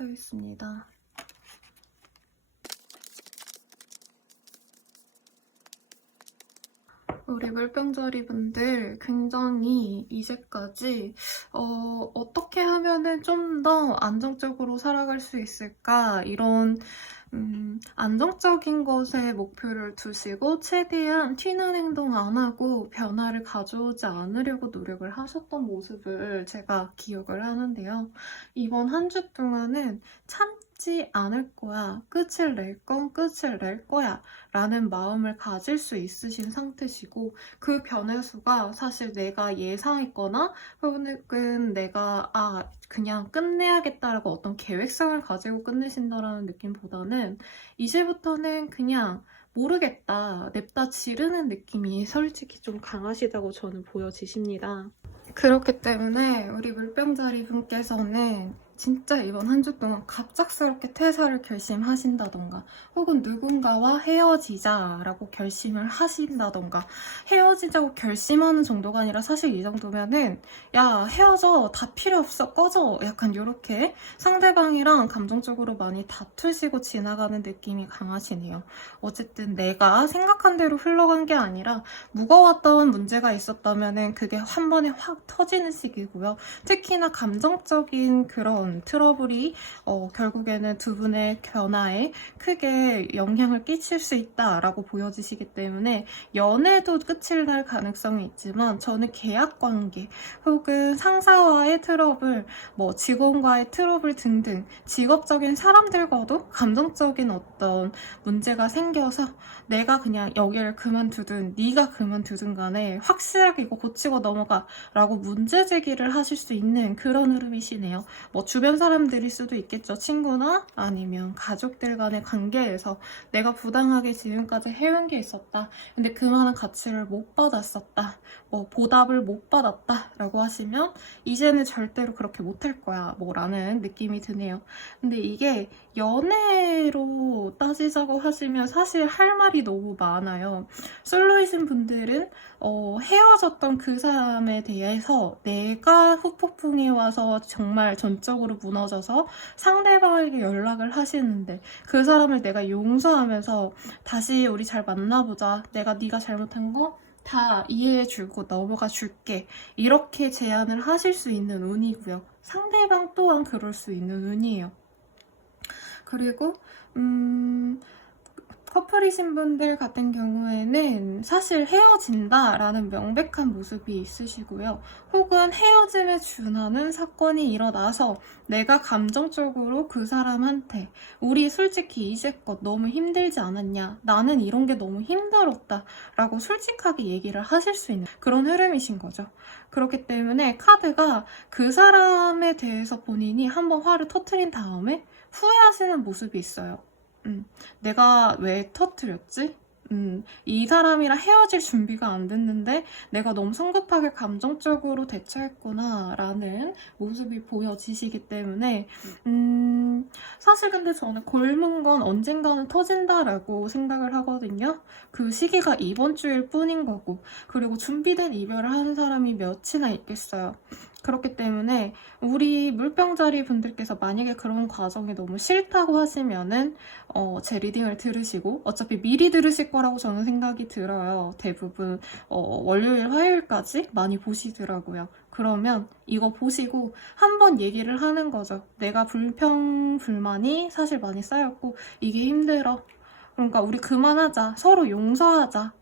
하겠습니다. 우리 물병자리 분들 굉장히 이제까지 어떻게 하면은 좀 더 안정적으로 살아갈 수 있을까 이런 안정적인 것에 목표를 두시고 최대한 튀는 행동 안 하고 변화를 가져오지 않으려고 노력을 하셨던 모습을 제가 기억을 하는데요. 이번 한 주 동안은 참지 않을 거야. 끝을 낼 건 끝을 낼 거야. 라는 마음을 가질 수 있으신 상태시고 그 변화수가 사실 내가 예상했거나 혹은 내가 그냥 끝내야겠다라고 어떤 계획성을 가지고 끝내신다라는 느낌보다는 이제부터는 그냥 모르겠다, 냅다 지르는 느낌이 솔직히 좀 강하시다고 저는 보여지십니다. 그렇기 때문에 우리 물병자리 분께서는 진짜 이번 한 주 동안 갑작스럽게 퇴사를 결심하신다던가 혹은 누군가와 헤어지자라고 결심을 하신다던가 헤어지자고 결심하는 정도가 아니라 사실 이 정도면은 야 헤어져 다 필요 없어 꺼져 약간 이렇게 상대방이랑 감정적으로 많이 다투시고 지나가는 느낌이 강하시네요. 어쨌든 내가 생각한 대로 흘러간 게 아니라 무거웠던 문제가 있었다면은 그게 한 번에 확 터지는 시기고요. 특히나 감정적인 그런 트러블이 결국에는 두 분의 변화에 크게 영향을 끼칠 수 있다라고 보여지시기 때문에 연애도 끝을 날 가능성이 있지만 저는 계약관계 혹은 상사와의 트러블, 뭐 직원과의 트러블 등등 직업적인 사람들과도 감정적인 어떤 문제가 생겨서 내가 그냥 여기를 그만두든 네가 그만두든 간에 확실하게 이거 고치고 넘어가 라고 문제 제기를 하실 수 있는 그런 흐름이시네요. 뭐 주변 사람들일 수도 있겠죠. 친구나 아니면 가족들 간의 관계에서 내가 부당하게 지금까지 해온 게 있었다. 근데 그만한 가치를 못 받았었다. 뭐 보답을 못 받았다 라고 하시면 이제는 절대로 그렇게 못할 거야 뭐 라는 느낌이 드네요. 근데 이게 연애로 따지자고 하시면 사실 할 말이 너무 많아요. 솔로이신 분들은 헤어졌던 그 사람에 대해서 내가 후폭풍이 와서 정말 전적으로 무너져서 상대방에게 연락을 하시는데 그 사람을 내가 용서하면서 다시 우리 잘 만나보자. 내가 네가 잘못한 거 다 이해해주고 넘어가 줄게. 이렇게 제안을 하실 수 있는 운이고요. 상대방 또한 그럴 수 있는 운이에요. 그리고 커플이신 분들 같은 경우에는 사실 헤어진다라는 명백한 모습이 있으시고요. 혹은 헤어짐에 준하는 사건이 일어나서 내가 감정적으로 그 사람한테 우리 솔직히 이제껏 너무 힘들지 않았냐? 나는 이런 게 너무 힘들었다 라고 솔직하게 얘기를 하실 수 있는 그런 흐름이신 거죠. 그렇기 때문에 카드가 그 사람에 대해서 본인이 한번 화를 터뜨린 다음에 후회하시는 모습이 있어요. 내가 왜 터뜨렸지? 이 사람이랑 헤어질 준비가 안 됐는데 내가 너무 성급하게 감정적으로 대처했구나 라는 모습이 보여지시기 때문에 사실 근데 저는 골문 건 언젠가는 터진다라고 생각을 하거든요. 그 시기가 이번 주일 뿐인 거고 그리고 준비된 이별을 하는 사람이 몇이나 있겠어요. 그렇기 때문에 우리 물병자리 분들께서 만약에 그런 과정이 너무 싫다고 하시면은 제 리딩을 들으시고 어차피 미리 들으실 거라고 저는 생각이 들어요. 대부분 월요일, 화요일까지 많이 보시더라고요. 그러면 이거 보시고 한번 얘기를 하는 거죠. 내가 불평불만이 사실 많이 쌓였고 이게 힘들어. 그러니까 우리 그만하자. 서로 용서하자.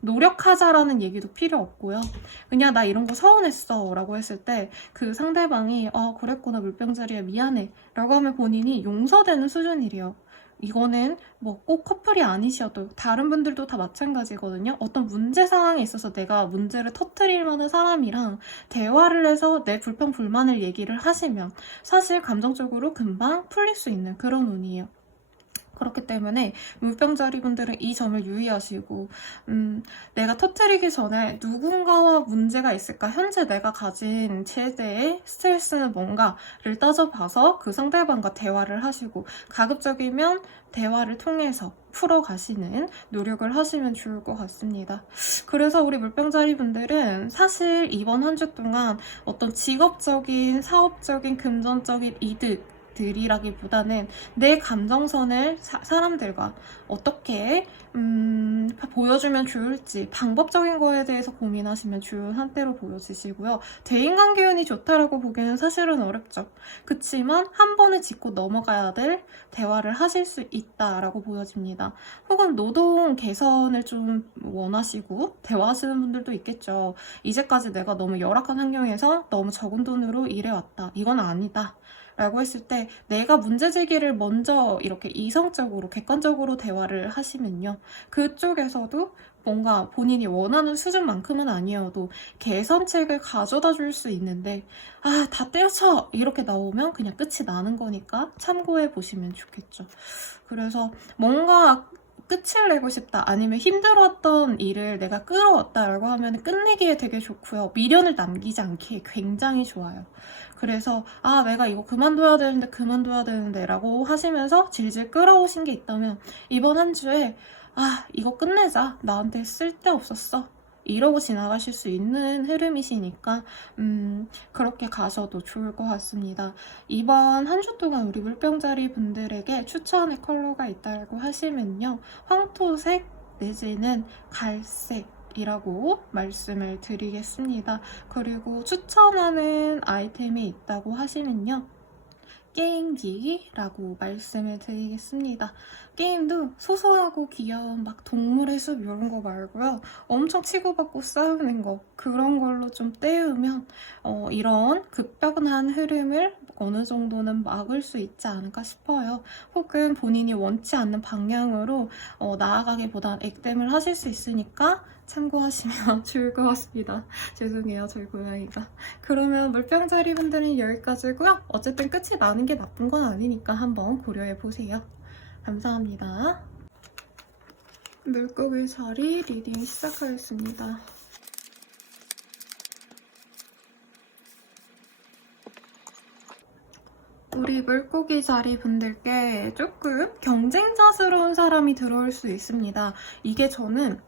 노력하자라는 얘기도 필요 없고요. 그냥 나 이런 거 서운했어 라고 했을 때 그 상대방이 그랬구나 물병자리야 미안해 라고 하면 본인이 용서되는 수준이래요. 이거는 뭐 꼭 커플이 아니셔도 다른 분들도 다 마찬가지거든요. 어떤 문제 상황에 있어서 내가 문제를 터뜨릴 만한 사람이랑 대화를 해서 내 불평 불만을 얘기를 하시면 사실 감정적으로 금방 풀릴 수 있는 그런 운이에요. 그렇기 때문에 물병자리 분들은 이 점을 유의하시고 내가 터뜨리기 전에 누군가와 문제가 있을까? 현재 내가 가진 최대의 스트레스는 뭔가를 따져봐서 그 상대방과 대화를 하시고 가급적이면 대화를 통해서 풀어가시는 노력을 하시면 좋을 것 같습니다. 그래서 우리 물병자리 분들은 사실 이번 한 주 동안 어떤 직업적인, 사업적인, 금전적인 이득 말씀드리라기보다는 내 감정선을 사람들과 어떻게 보여주면 좋을지 방법적인 거에 대해서 고민하시면 좋은 한때로 보여지시고요. 대인관계운이 좋다라고 보기에는 사실은 어렵죠. 그치만 한 번에 짚고 넘어가야 될 대화를 하실 수 있다라고 보여집니다. 혹은 노동 개선을 좀 원하시고 대화하시는 분들도 있겠죠. 이제까지 내가 너무 열악한 환경에서 너무 적은 돈으로 일해왔다. 이건 아니다. 라고 했을 때 내가 문제 제기를 먼저 이렇게 이성적으로 객관적으로 대화를 하시면요. 그쪽에서도 뭔가 본인이 원하는 수준만큼은 아니어도 개선책을 가져다 줄 수 있는데 다 때려쳐! 이렇게 나오면 그냥 끝이 나는 거니까 참고해 보시면 좋겠죠. 그래서 뭔가 끝을 내고 싶다 아니면 힘들었던 일을 내가 끌어왔다라고 하면 끝내기에 되게 좋고요. 미련을 남기지 않기에 굉장히 좋아요. 그래서 내가 이거 그만둬야 되는데 라고 하시면서 질질 끌어오신 게 있다면 이번 한 주에 이거 끝내자. 나한테 쓸데없었어. 이러고 지나가실 수 있는 흐름이시니까 그렇게 가셔도 좋을 것 같습니다. 이번 한 주 동안 우리 물병자리 분들에게 추천의 컬러가 있다고 하시면요. 황토색 내지는 갈색 이라고 말씀을 드리겠습니다. 그리고 추천하는 아이템이 있다고 하시면요. 게임기라고 말씀을 드리겠습니다. 게임도 소소하고 귀여운 막 동물의 숲 이런 거 말고요. 엄청 치고받고 싸우는 거 그런 걸로 좀 때우면 이런 급변한 흐름을 어느 정도는 막을 수 있지 않을까 싶어요. 혹은 본인이 원치 않는 방향으로 나아가기보단 액땜을 하실 수 있으니까 참고하시면 좋을 것 같습니다. 죄송해요, 저희 고양이가. 그러면 물병자리 분들은 여기까지고요. 어쨌든 끝이 나는 게 나쁜 건 아니니까 한번 고려해보세요. 감사합니다. 물고기 자리 리딩 시작하겠습니다. 우리 물고기 자리 분들께 조금 경쟁자스러운 사람이 들어올 수 있습니다. 이게 저는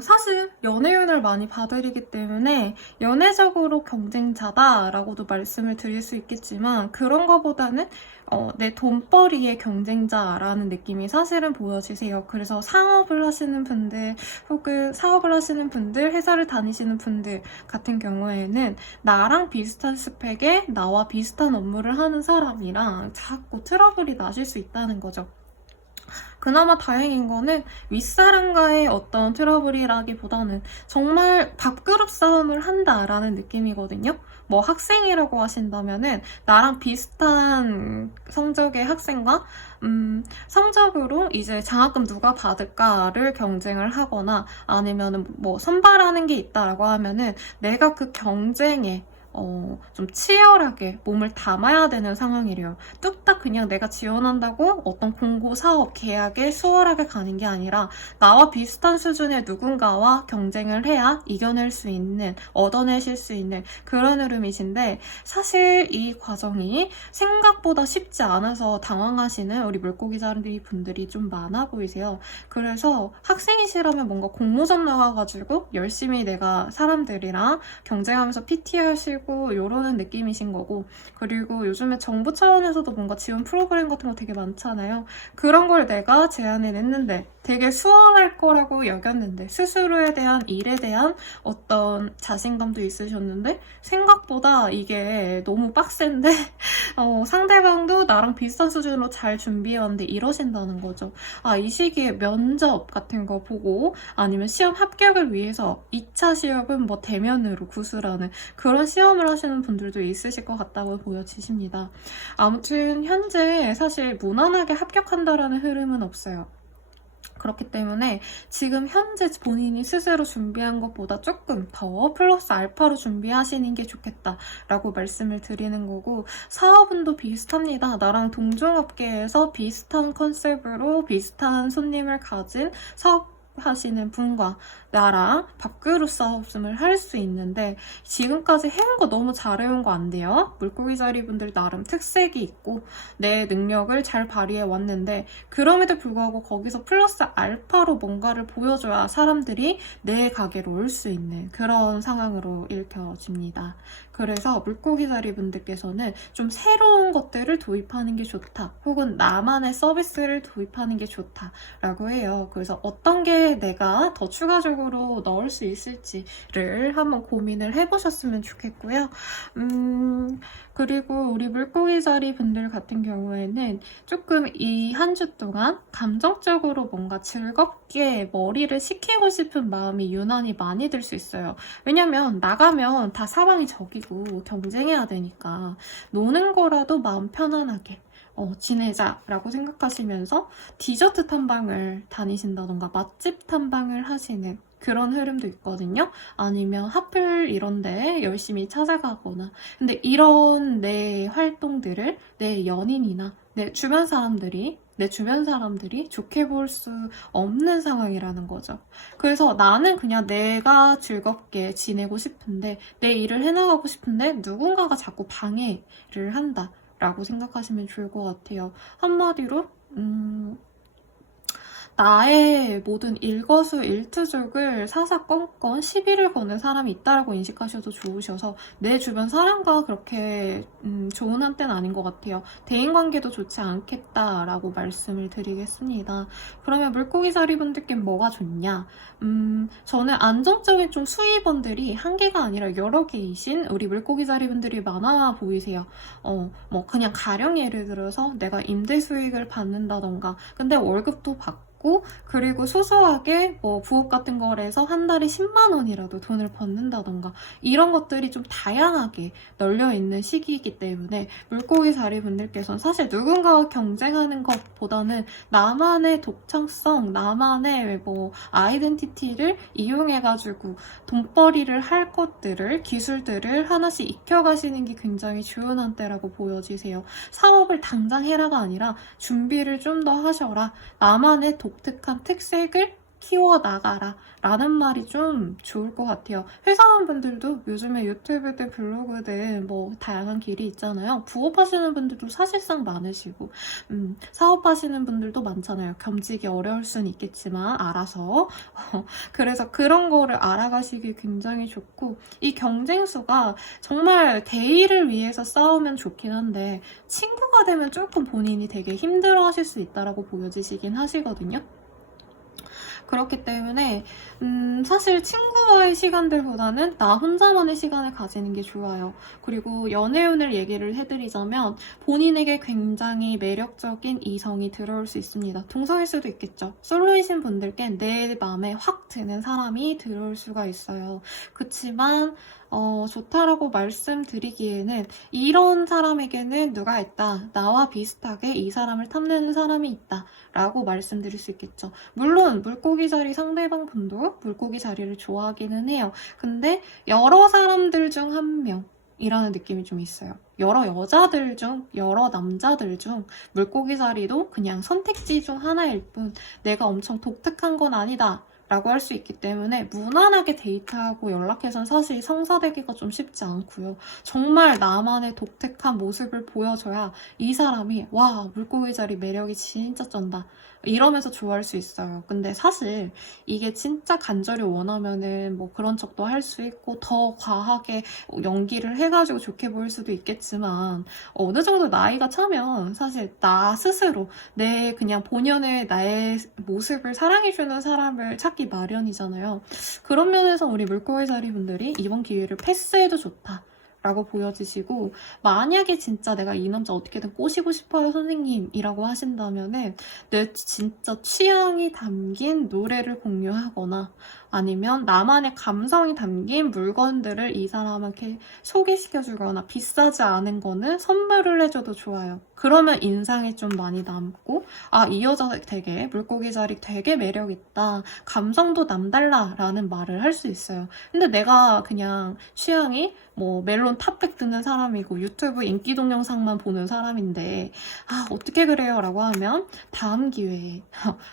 사실 연애운을 많이 봐드리기 때문에 연애적으로 경쟁자다라고도 말씀을 드릴 수 있겠지만 그런 거보다는 내 돈벌이의 경쟁자라는 느낌이 사실은 보여지세요. 그래서 상업을 하시는 분들 혹은 사업을 하시는 분들, 회사를 다니시는 분들 같은 경우에는 나랑 비슷한 스펙에 나와 비슷한 업무를 하는 사람이랑 자꾸 트러블이 나실 수 있다는 거죠. 그나마 다행인 거는 윗사람과의 어떤 트러블이라기보다는 정말 밥그릇 싸움을 한다라는 느낌이거든요. 뭐 학생이라고 하신다면은 나랑 비슷한 성적의 학생과 성적으로 이제 장학금 누가 받을까를 경쟁을 하거나 아니면은 뭐 선발하는 게 있다라고 하면은 내가 그 경쟁에 좀 치열하게 몸을 담아야 되는 상황이래요. 뚝딱 그냥 내가 지원한다고 어떤 공고, 사업, 계약에 수월하게 가는 게 아니라 나와 비슷한 수준의 누군가와 경쟁을 해야 이겨낼 수 있는, 얻어내실 수 있는 그런 흐름이신데 사실 이 과정이 생각보다 쉽지 않아서 당황하시는 우리 물고기 자리 분들이 좀 많아 보이세요. 그래서 학생이시라면 뭔가 공모전 나가가지고 열심히 내가 사람들이랑 경쟁하면서 PT 하시고 이러는 느낌이신 거고 그리고 요즘에 정부 차원에서도 뭔가 지원 프로그램 같은 거 되게 많잖아요. 그런 걸 내가 제안해냈는데 되게 수월할 거라고 여겼는데 스스로에 대한 일에 대한 어떤 자신감도 있으셨는데 생각보다 이게 너무 빡센데 상대방도 나랑 비슷한 수준으로 잘 준비해왔는데 이러신다는 거죠. 이 시기에 면접 같은 거 보고 아니면 시험 합격을 위해서 2차 시험은 뭐 대면으로 구술하는 그런 시험을 하시는 분들도 있으실 것 같다고 보여지십니다. 아무튼 현재 사실 무난하게 합격한다라는 흐름은 없어요. 그렇기 때문에 지금 현재 본인이 스스로 준비한 것보다 조금 더 플러스 알파로 준비하시는 게 좋겠다라고 말씀을 드리는 거고 사업운도 비슷합니다. 나랑 동종업계에서 비슷한 컨셉으로 비슷한 손님을 가진 사업 하시는 분과 나랑 밥그릇 싸움을 할 수 있는데 지금까지 해온 거 너무 잘해온 거 안 돼요? 물고기 자리 분들 나름 특색이 있고 내 능력을 잘 발휘해 왔는데 그럼에도 불구하고 거기서 플러스 알파로 뭔가를 보여줘야 사람들이 내 가게로 올 수 있는 그런 상황으로 읽혀집니다. 그래서 물고기자리 분들께서는 좀 새로운 것들을 도입하는 게 좋다. 혹은 나만의 서비스를 도입하는 게 좋다라고 해요. 그래서 어떤 게 내가 더 추가적으로 넣을 수 있을지를 한번 고민을 해보셨으면 좋겠고요. 그리고 우리 물고기자리 분들 같은 경우에는 조금 이 한 주 동안 감정적으로 뭔가 즐겁게 머리를 식히고 싶은 마음이 유난히 많이 들 수 있어요. 왜냐면 나가면 다 사방이 적이고 경쟁해야 되니까 노는 거라도 마음 편안하게 지내자라고 생각하시면서 디저트 탐방을 다니신다던가 맛집 탐방을 하시는 그런 흐름도 있거든요. 아니면 핫플 이런데 열심히 찾아가거나. 근데 이런 내 활동들을 내 연인이나 내 주변 사람들이 좋게 볼 수 없는 상황이라는 거죠. 그래서 나는 그냥 내가 즐겁게 지내고 싶은데 내 일을 해나가고 싶은데 누군가가 자꾸 방해를 한다. 라고 생각하시면 좋을 것 같아요. 한마디로 나의 모든 일거수일투족을 사사건건 시비를 거는 사람이 있다라고 인식하셔도 좋으셔서 내 주변 사람과 그렇게 좋은 한때는 아닌 것 같아요. 대인관계도 좋지 않겠다라고 말씀을 드리겠습니다. 그러면 물고기자리 분들께 뭐가 좋냐? 저는 안정적인 좀 수입원들이 한 개가 아니라 여러 개이신 우리 물고기자리 분들이 많아 보이세요. 뭐 그냥 가령 예를 들어서 내가 임대 수익을 받는다던가 근데 월급도 받고 그리고 소소하게 뭐 부업 같은 거래서 한 달에 10만 원이라도 돈을 버는다던가 이런 것들이 좀 다양하게 널려 있는 시기이기 때문에 물고기 자리 분들께서는 사실 누군가와 경쟁하는 것보다는 나만의 독창성, 나만의 뭐 아이덴티티를 이용해가지고 돈벌이를 할 것들을 기술들을 하나씩 익혀가시는 게 굉장히 좋은 한때라고 보여지세요. 사업을 당장 해라가 아니라 준비를 좀 더 하셔라. 나만의 독특한 특색을 키워나가라 라는 말이 좀 좋을 것 같아요. 회사원분들도 요즘에 유튜브든 블로그든 뭐 다양한 길이 있잖아요. 부업하시는 분들도 사실상 많으시고 사업하시는 분들도 많잖아요. 겸직이 어려울 수는 있겠지만 알아서 그래서 그런 거를 알아가시기 굉장히 좋고 이 경쟁수가 정말 대의를 위해서 싸우면 좋긴 한데 친구가 되면 조금 본인이 되게 힘들어 하실 수 있다라고 보여지시긴 하시거든요. 그렇기 때문에 사실 친구와의 시간들보다는 나 혼자만의 시간을 가지는 게 좋아요. 그리고 연애운을 얘기를 해드리자면 본인에게 굉장히 매력적인 이성이 들어올 수 있습니다. 동성일 수도 있겠죠. 솔로이신 분들께 내 마음에 확 드는 사람이 들어올 수가 있어요. 그치만 좋다라고 말씀드리기에는 이런 사람에게는 누가 있다. 나와 비슷하게 이 사람을 탐내는 사람이 있다. 라고 말씀드릴 수 있겠죠. 물론 물고기 자리 상대방 분도 물고기 자리를 좋아하기는 해요. 근데 여러 사람들 중 한 명이라는 느낌이 좀 있어요. 여러 여자들 중, 여러 남자들 중 물고기 자리도 그냥 선택지 중 하나일 뿐 내가 엄청 독특한 건 아니다. 라고 할 수 있기 때문에 무난하게 데이트하고 연락해선 사실 성사되기가 좀 쉽지 않고요. 정말 나만의 독특한 모습을 보여줘야 이 사람이 와 물고기 자리 매력이 진짜 쩐다 이러면서 좋아할 수 있어요. 근데 사실 이게 진짜 간절히 원하면은 뭐 그런 척도 할 수 있고 더 과하게 연기를 해가지고 좋게 보일 수도 있겠지만 어느 정도 나이가 차면 사실 나 스스로 내 그냥 본연의 나의 모습을 사랑해주는 사람을 찾기 마련이잖아요. 그런 면에서 우리 물고기 자리 분들이 이번 기회를 패스해도 좋다. 라고 보여지시고 만약에 진짜 내가 이 남자 어떻게든 꼬시고 싶어요 선생님이라고 하신다면은 내 진짜 취향이 담긴 노래를 공유하거나 아니면 나만의 감성이 담긴 물건들을 이 사람에게 소개시켜주거나 비싸지 않은 거는 선물을 해줘도 좋아요. 그러면 인상이 좀 많이 남고 이 여자 되게 물고기 자리 되게 매력있다. 감성도 남달라 라는 말을 할 수 있어요. 근데 내가 그냥 취향이 뭐 멜론 탑백 듣는 사람이고 유튜브 인기 동영상만 보는 사람인데 어떻게 그래요? 라고 하면 다음 기회에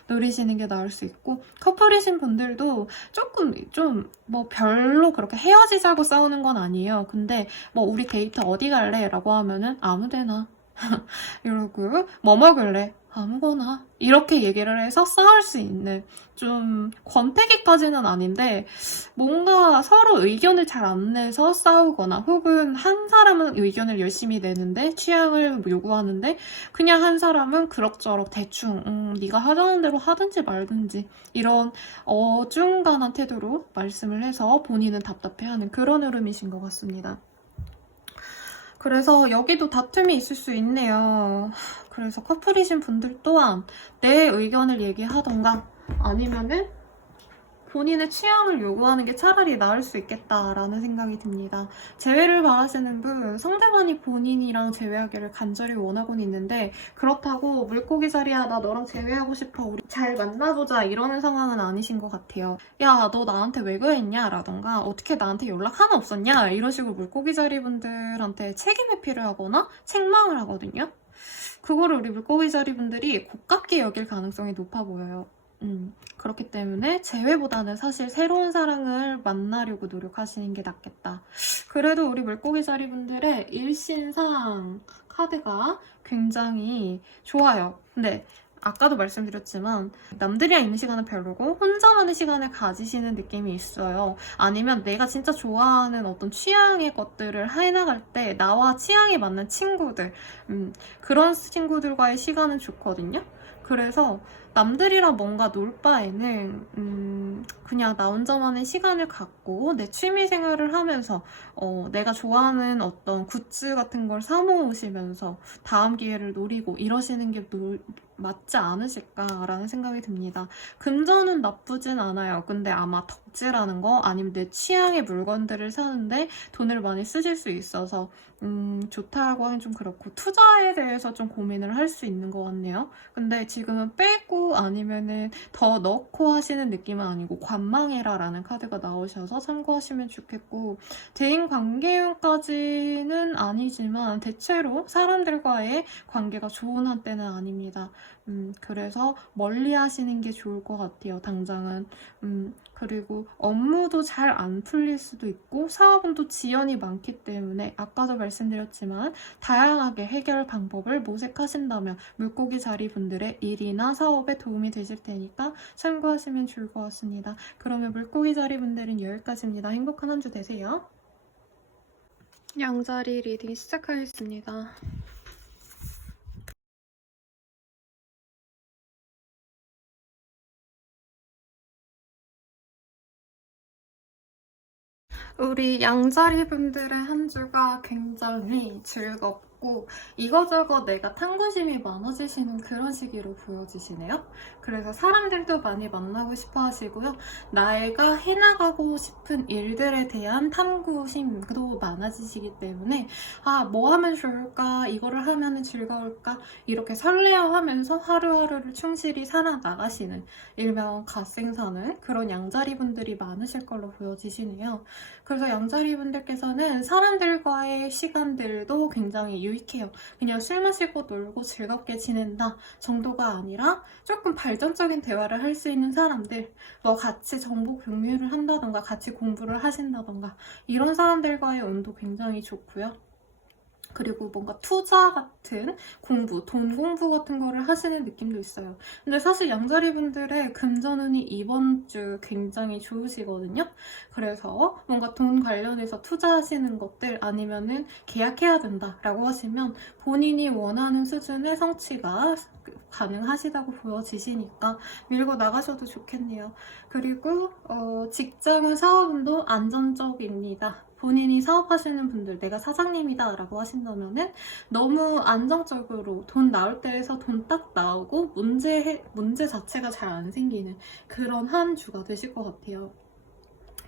노리시는 게 나을 수 있고 커플이신 분들도 조금 좀 뭐 별로 그렇게 헤어지자고 싸우는 건 아니에요. 근데 뭐 우리 데이트 어디 갈래? 라고 하면은 아무 데나 이러고 뭐 먹을래? 아무거나 이렇게 얘기를 해서 싸울 수 있는, 좀 권태기까지는 아닌데 뭔가 서로 의견을 잘 안 내서 싸우거나, 혹은 한 사람은 의견을 열심히 내는데 취향을 요구하는데 그냥 한 사람은 그럭저럭 대충 네가 하자는 대로 하든지 말든지 이런 어중간한 태도로 말씀을 해서 본인은 답답해하는 그런 흐름이신 것 같습니다. 그래서 여기도 다툼이 있을 수 있네요. 그래서 커플이신 분들 또한 내 의견을 얘기하던가, 아니면은 본인의 취향을 요구하는 게 차라리 나을 수 있겠다라는 생각이 듭니다. 재회를 바라시는 분, 상대방이 본인이랑 재회하기를 간절히 원하고는 있는데, 그렇다고 물고기 자리야 나 너랑 재회하고 싶어 우리 잘 만나보자 이러는 상황은 아니신 것 같아요. 야 너 나한테 왜 그랬냐 라던가, 어떻게 나한테 연락 하나 없었냐, 이런 식으로 물고기 자리 분들한테 책임 회피를 하거나 책망을 하거든요. 그거를 우리 물고기 자리 분들이 고깝게 여길 가능성이 높아 보여요. 그렇기 때문에 재회보다는 사실 새로운 사랑을 만나려고 노력하시는 게 낫겠다. 그래도 우리 물고기 자리 분들의 일신상 카드가 굉장히 좋아요. 근데 아까도 말씀드렸지만 남들이랑 있는 시간은 별로고 혼자만의 시간을 가지시는 느낌이 있어요. 아니면 내가 진짜 좋아하는 어떤 취향의 것들을 해나갈 때 나와 취향이 맞는 친구들, 그런 친구들과의 시간은 좋거든요. 그래서 남들이랑 뭔가 놀 바에는 그냥 나 혼자만의 시간을 갖고 내 취미 생활을 하면서 내가 좋아하는 어떤 굿즈 같은 걸 사 모으시면서 다음 기회를 노리고 이러시는 게 맞지 않으실까라는 생각이 듭니다. 금전은 나쁘진 않아요. 근데 아마 덕질하는 거 아니면 내 취향의 물건들을 사는데 돈을 많이 쓰실 수 있어서 좋다고 하긴 좀 그렇고, 투자에 대해서 좀 고민을 할 수 있는 것 같네요. 근데 지금은 빼고 아니면은 더 넣고 하시는 느낌은 아니고 관망해라 라는 카드가 나오셔서 참고하시면 좋겠고, 대인관계운까지는 아니지만 대체로 사람들과의 관계가 좋은 한때는 아닙니다. 그래서 멀리 하시는 게 좋을 것 같아요, 당장은. 그리고 업무도 잘 안 풀릴 수도 있고 사업은 또 지연이 많기 때문에 아까도 말씀드렸지만 다양하게 해결 방법을 모색하신다면 물고기 자리 분들의 일이나 사업에 도움이 되실 테니까 참고하시면 좋을 것 같습니다. 그러면 물고기 자리 분들은 여기까지입니다. 행복한 한 주 되세요. 양자리 리딩 시작하겠습니다. 우리 양자리 분들의 한 주가 굉장히 즐겁고 이거저거 내가 탐구심이 많아지시는 그런 시기로 보여지시네요. 그래서 사람들도 많이 만나고 싶어 하시고요. 내가 해나가고 싶은 일들에 대한 탐구심도 많아지시기 때문에 뭐 하면 좋을까? 이거를 하면 즐거울까? 이렇게 설레어하면서 하루하루를 충실히 살아나가시는, 일명 갓생사는 그런 양자리 분들이 많으실 걸로 보여지시네요. 그래서 양자리 분들께서는 사람들과의 시간들도 굉장히 유익해요. 그냥 술 마시고 놀고 즐겁게 지낸다 정도가 아니라 조금 발전적인 대화를 할 수 있는 사람들, 같이 정보 공유를 한다던가 같이 공부를 하신다던가 이런 사람들과의 운도 굉장히 좋고요. 그리고 뭔가 투자 같은 공부, 돈 공부 같은 거를 하시는 느낌도 있어요. 근데 사실 양자리 분들의 금전운이 이번 주 굉장히 좋으시거든요. 그래서 뭔가 돈 관련해서 투자하시는 것들 아니면은 계약해야 된다라고 하시면 본인이 원하는 수준의 성취가 가능하시다고 보여지시니까 밀고 나가셔도 좋겠네요. 그리고 직장은 사업운도 안정적입니다. 본인이 사업하시는 분들, 내가 사장님이다 라고 하신다면은 너무 안정적으로 돈 나올 때에서 돈 딱 나오고 문제 자체가 잘 안 생기는 그런 한 주가 되실 것 같아요.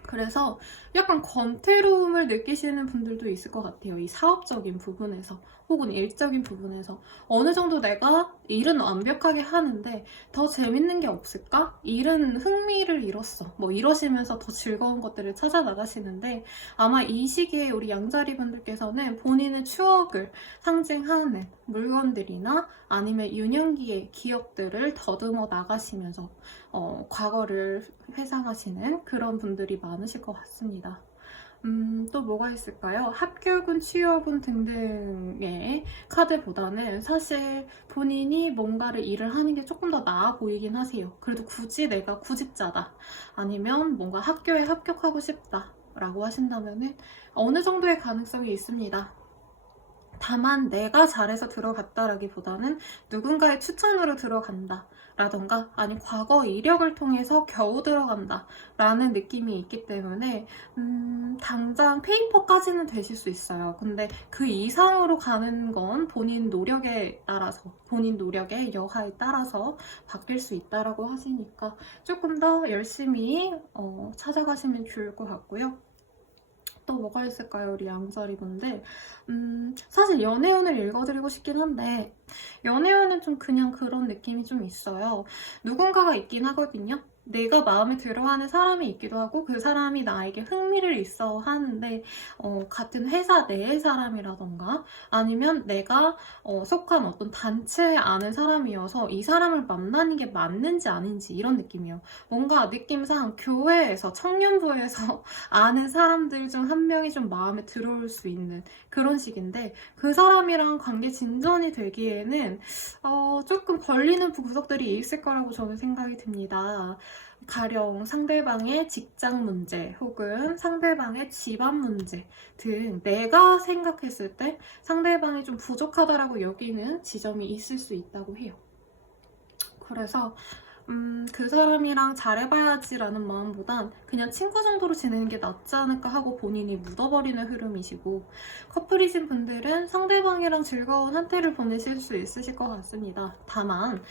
그래서 약간 권태로움을 느끼시는 분들도 있을 것 같아요. 이 사업적인 부분에서 혹은 일적인 부분에서 어느 정도 내가 일은 완벽하게 하는데 더 재밌는 게 없을까? 일은 흥미를 잃었어. 이러시면서 더 즐거운 것들을 찾아 나가시는데 아마 이 시기에 우리 양자리 분들께서는 본인의 추억을 상징하는 물건들이나 아니면 유년기의 기억들을 더듬어 나가시면서 과거를 회상하시는 그런 분들이 많으실 것 같습니다. 또 뭐가 있을까요? 합격운, 취업운 등등의 카드보다는 사실 본인이 뭔가를 일을 하는 게 조금 더 나아 보이긴 하세요. 그래도 굳이 내가 구직자다. 아니면 뭔가 학교에 합격하고 싶다. 라고 하신다면은 어느 정도의 가능성이 있습니다. 다만 내가 잘해서 들어갔다라기보다는 누군가의 추천으로 들어간다 라던가 아니면 과거 이력을 통해서 겨우 들어간다 라는 느낌이 있기 때문에 당장 페이퍼까지는 되실 수 있어요. 근데 그 이상으로 가는 건 본인 노력에 따라서 본인 노력의 여하에 따라서 바뀔 수 있다라고 하시니까 조금 더 열심히 찾아가시면 좋을 것 같고요. 또 뭐가 있을까요? 우리 양자리분들. 사실 연애운을 읽어드리고 싶긴 한데 연애운은 좀 그냥 그런 느낌이 좀 있어요. 누군가가 있긴 하거든요. 내가 마음에 들어하는 사람이 있기도 하고 그 사람이 나에게 흥미를 있어 하는데 같은 회사 내의 사람이라던가 아니면 내가 속한 어떤 단체에 아는 사람이어서 이 사람을 만나는 게 맞는지 아닌지 이런 느낌이에요. 뭔가 느낌상 교회에서 청년부에서 아는 사람들 중 한 명이 좀 마음에 들어올 수 있는 그런 식인데 그 사람이랑 관계 진전이 되기에는 조금 걸리는 구석들이 있을 거라고 저는 생각이 듭니다. 가령 상대방의 직장 문제 혹은 상대방의 집안 문제 등 내가 생각했을 때 상대방이 좀 부족하다라고 여기는 지점이 있을 수 있다고 해요. 그래서 그 사람이랑 잘해봐야지라는 마음보단 그냥 친구 정도로 지내는 게 낫지 않을까 하고 본인이 묻어버리는 흐름이시고 커플이신 분들은 상대방이랑 즐거운 한때를 보내실 수 있으실 것 같습니다. 다만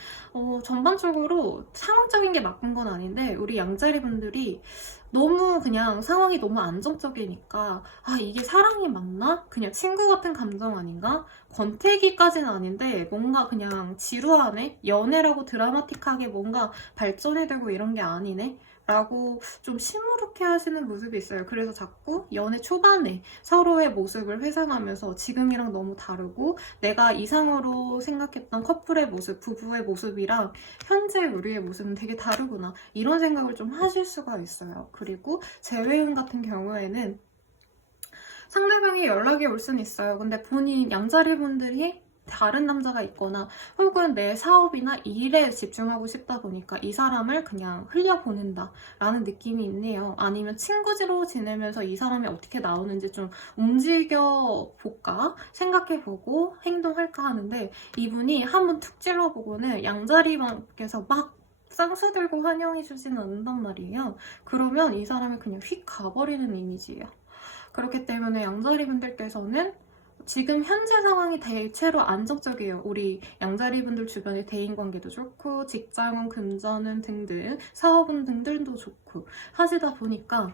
전반적으로 상황적인 게 나쁜 건 아닌데 우리 양자리 분들이 너무 그냥 상황이 너무 안정적이니까 이게 사랑이 맞나? 그냥 친구 같은 감정 아닌가? 권태기까지는 아닌데 뭔가 그냥 지루하네? 연애라고 드라마틱하게 뭔가 발전이 되고 이런 게 아니네? 라고 좀 시무룩해 하시는 모습이 있어요. 그래서 자꾸 연애 초반에 서로의 모습을 회상하면서 지금이랑 너무 다르고 내가 이상으로 생각했던 커플의 모습, 부부의 모습이랑 현재 우리의 모습은 되게 다르구나 이런 생각을 좀 하실 수가 있어요. 그리고 재회운 같은 경우에는 상대방이 연락이 올 수는 있어요. 근데 본인 양자리 분들이 다른 남자가 있거나 혹은 내 사업이나 일에 집중하고 싶다 보니까 이 사람을 그냥 흘려보낸다 라는 느낌이 있네요. 아니면 친구지로 지내면서 이 사람이 어떻게 나오는지 좀 움직여볼까 생각해보고 행동할까 하는데 이분이 한번 툭 찔러보고는 양자리방께서 막 쌍수 들고 환영해주지는 않는단 말이에요. 그러면 이 사람이 그냥 휙 가버리는 이미지예요. 그렇기 때문에 양자리 분들께서는 지금 현재 상황이 대체로 안정적이에요. 우리 양자리 분들 주변에 대인관계도 좋고 직장운, 금전운 등등 사업운 등들도 좋고 하시다 보니까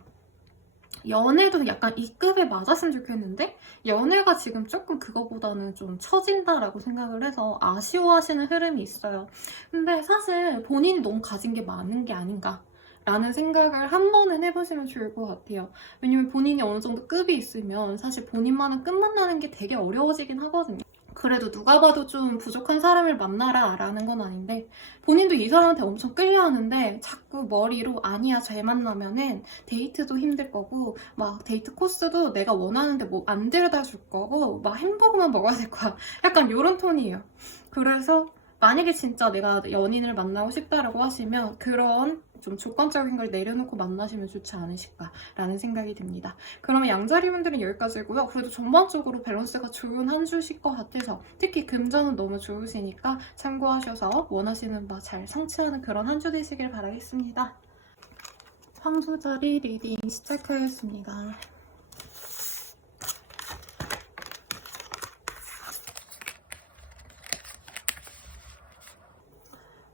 연애도 약간 이 급에 맞았으면 좋겠는데 연애가 지금 조금 그거보다는 좀 처진다라고 생각을 해서 아쉬워하시는 흐름이 있어요. 근데 사실 본인이 너무 가진 게 많은 게 아닌가 라는 생각을 한 번은 해보시면 좋을 것 같아요. 왜냐면 본인이 어느 정도 급이 있으면 사실 본인만은 끝 만나는 게 되게 어려워지긴 하거든요. 그래도 누가 봐도 좀 부족한 사람을 만나라 라는 건 아닌데 본인도 이 사람한테 엄청 끌려하는데 자꾸 머리로 아니야 잘 만나면은 데이트도 힘들 거고 막 데이트 코스도 내가 원하는데 뭐 안 데려다 줄 거고 막 햄버거만 먹어야 될 거야 약간 이런 톤이에요. 그래서 만약에 진짜 내가 연인을 만나고 싶다라고 하시면 그런 좀 조건적인 걸 내려놓고 만나시면 좋지 않으실까라는 생각이 듭니다. 그러면 양자리분들은 여기까지고요. 그래도 전반적으로 밸런스가 좋은 한 주실 것 같아서 특히 금전은 너무 좋으시니까 참고하셔서 원하시는 바 잘 성취하는 그런 한 주 되시길 바라겠습니다. 황소자리 리딩 시작하겠습니다.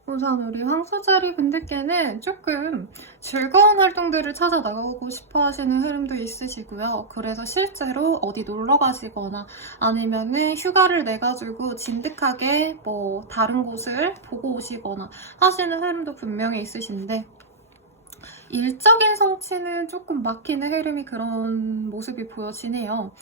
우선 우리 황소자리 분들께는 조금 즐거운 활동들을 찾아 나가고 싶어 하시는 흐름도 있으시고요. 그래서 실제로 어디 놀러 가시거나 아니면은 휴가를 내가지고 진득하게 뭐 다른 곳을 보고 오시거나 하시는 흐름도 분명히 있으신데 일적인 성취는 조금 막히는 흐름이 그런 모습이 보여지네요.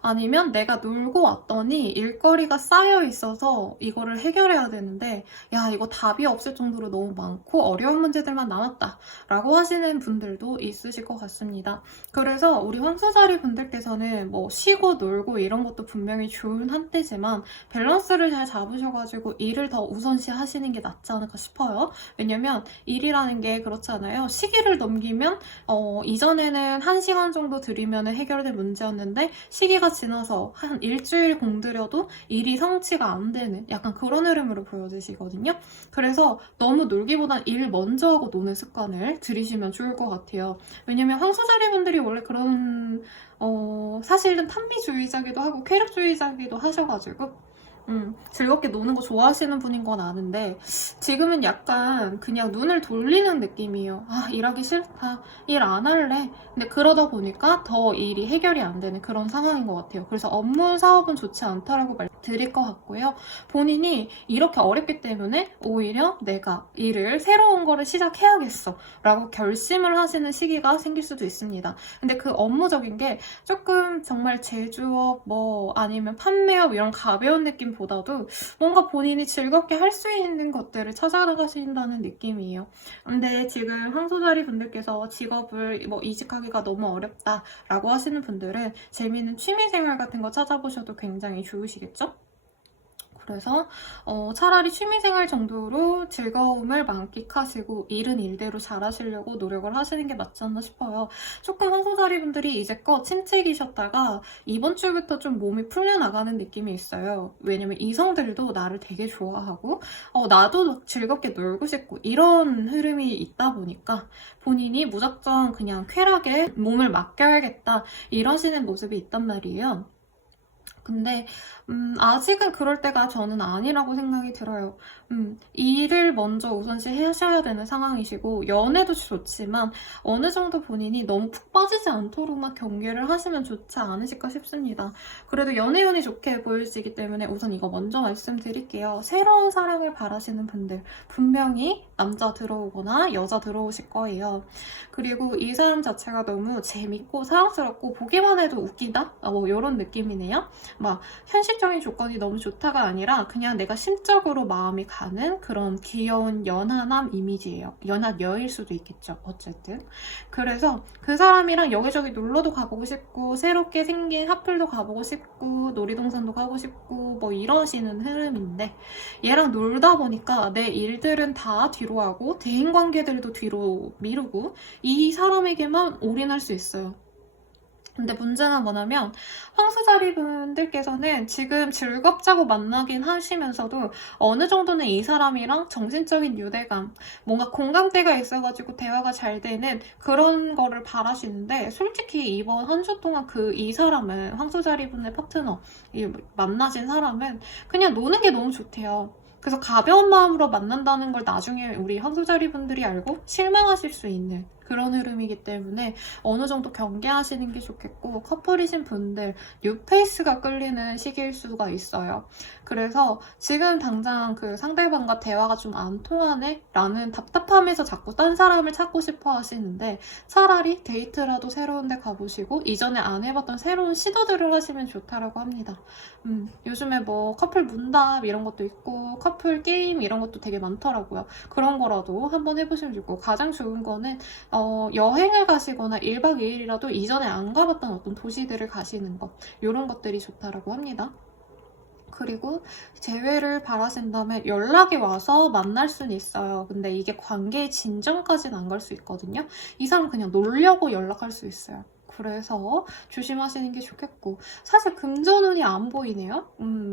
아니면 내가 놀고 왔더니 일거리가 쌓여 있어서 이거를 해결해야 되는데 야, 이거 답이 없을 정도로 너무 많고 어려운 문제들만 남았다 라고 하시는 분들도 있으실 것 같습니다. 그래서 우리 황소자리 분들께서는 뭐 쉬고 놀고 이런 것도 분명히 좋은 한때지만 밸런스를 잘 잡으셔가지고 일을 더 우선시 하시는 게 낫지 않을까 싶어요. 왜냐면 일이라는 게 그렇잖아요. 시기를 넘기면 이전에는 1시간 정도 들이면 해결될 문제였는데 시기가 지나서 한 일주일 공들여도 일이 성취가 안 되는 약간 그런 흐름으로 보여지시거든요. 그래서 너무 놀기보단 일 먼저 하고 노는 습관을 들이시면 좋을 것 같아요. 왜냐면 황소자리 분들이 원래 그런 사실은 탐미주의자기도 하고 쾌락주의자기도 하셔가지고 즐겁게 노는 거 좋아하시는 분인 건 아는데 지금은 약간 그냥 눈을 돌리는 느낌이에요. 아, 일하기 싫다. 일 안 할래. 근데 그러다 보니까 더 일이 해결이 안 되는 그런 상황인 것 같아요. 그래서 업무 사업은 좋지 않다라고 말드릴 것 같고요. 본인이 이렇게 어렵기 때문에 오히려 내가 일을 새로운 거를 시작해야겠어 라고 결심을 하시는 시기가 생길 수도 있습니다. 근데 그 업무적인 게 조금 정말 제조업 뭐 아니면 판매업 이런 가벼운 느낌보다도 뭔가 본인이 즐겁게 할 수 있는 것들을 찾아나가신다는 느낌이에요. 근데 지금 황소자리 분들께서 직업을 뭐 이직하기가 너무 어렵다라고 하시는 분들은 재미있는 취미생활 같은 거 찾아보셔도 굉장히 좋으시겠죠? 그래서 차라리 취미생활 정도로 즐거움을 만끽하시고 일은 일대로 잘하시려고 노력을 하시는 게 맞지 않나 싶어요. 조금 황소자리 분들이 이제껏 침체기셨다가 이번 주부터 좀 몸이 풀려나가는 느낌이 있어요. 왜냐면 이성들도 나를 되게 좋아하고 나도 즐겁게 놀고 싶고 이런 흐름이 있다 보니까 본인이 무작정 그냥 쾌락에 몸을 맡겨야겠다 이러시는 모습이 있단 말이에요. 근데 아직은 그럴 때가 저는 아니라고 생각이 들어요. 일을 먼저 우선시 하셔야 되는 상황이시고 연애도 좋지만 어느 정도 본인이 너무 푹 빠지지 않도록만 경계를 하시면 좋지 않으실까 싶습니다. 그래도 연애운이 좋게 보이시기 때문에 우선 이거 먼저 말씀드릴게요. 새로운 사랑을 바라시는 분들 분명히 남자 들어오거나 여자 들어오실 거예요. 그리고 이 사람 자체가 너무 재밌고 사랑스럽고 보기만 해도 웃기다? 뭐 이런 느낌이네요. 막 현실적인 조건이 너무 좋다가 아니라 그냥 내가 심적으로 마음이 가는 그런 귀여운 연하남 이미지예요. 연하녀일 수도 있겠죠. 어쨌든. 그래서 그 사람이랑 여기저기 놀러도 가보고 싶고 새롭게 생긴 핫플도 가보고 싶고 놀이동산도 가고 싶고 뭐 이러시는 흐름인데 얘랑 놀다 보니까 내 일들은 다 뒤로 하고 대인관계들도 뒤로 미루고 이 사람에게만 올인할 수 있어요. 근데 문제는 뭐냐면 황소자리 분들께서는 지금 즐겁자고 만나긴 하시면서도 어느 정도는 이 사람이랑 정신적인 유대감, 뭔가 공감대가 있어가지고 대화가 잘 되는 그런 거를 바라시는데 솔직히 이번 한 주 동안 이 사람은 황소자리 분의 파트너, 만나신 사람은 그냥 노는 게 너무 좋대요. 그래서 가벼운 마음으로 만난다는 걸 나중에 우리 황소자리 분들이 알고 실망하실 수 있는 그런 흐름이기 때문에 어느 정도 경계하시는 게 좋겠고 커플이신 분들 뉴페이스가 끌리는 시기일 수가 있어요. 그래서 지금 당장 그 상대방과 대화가 좀 안 통하네? 라는 답답함에서 자꾸 딴 사람을 찾고 싶어 하시는데 차라리 데이트라도 새로운 데 가보시고 이전에 안 해봤던 새로운 시도들을 하시면 좋다라고 합니다. 요즘에 뭐 커플 문답 이런 것도 있고 커플 게임 이런 것도 되게 많더라고요. 그런 거라도 한번 해보시면 좋고 가장 좋은 거는 여행을 가시거나 1박 2일이라도 이전에 안 가봤던 어떤 도시들을 가시는 것 이런 것들이 좋다라고 합니다. 그리고 재회를 바라신다면 연락이 와서 만날 수는 있어요. 근데 이게 관계의 진전까지는 안 갈 수 있거든요. 이 사람 그냥 놀려고 연락할 수 있어요. 그래서 조심하시는 게 좋겠고 사실 금전운이 안 보이네요.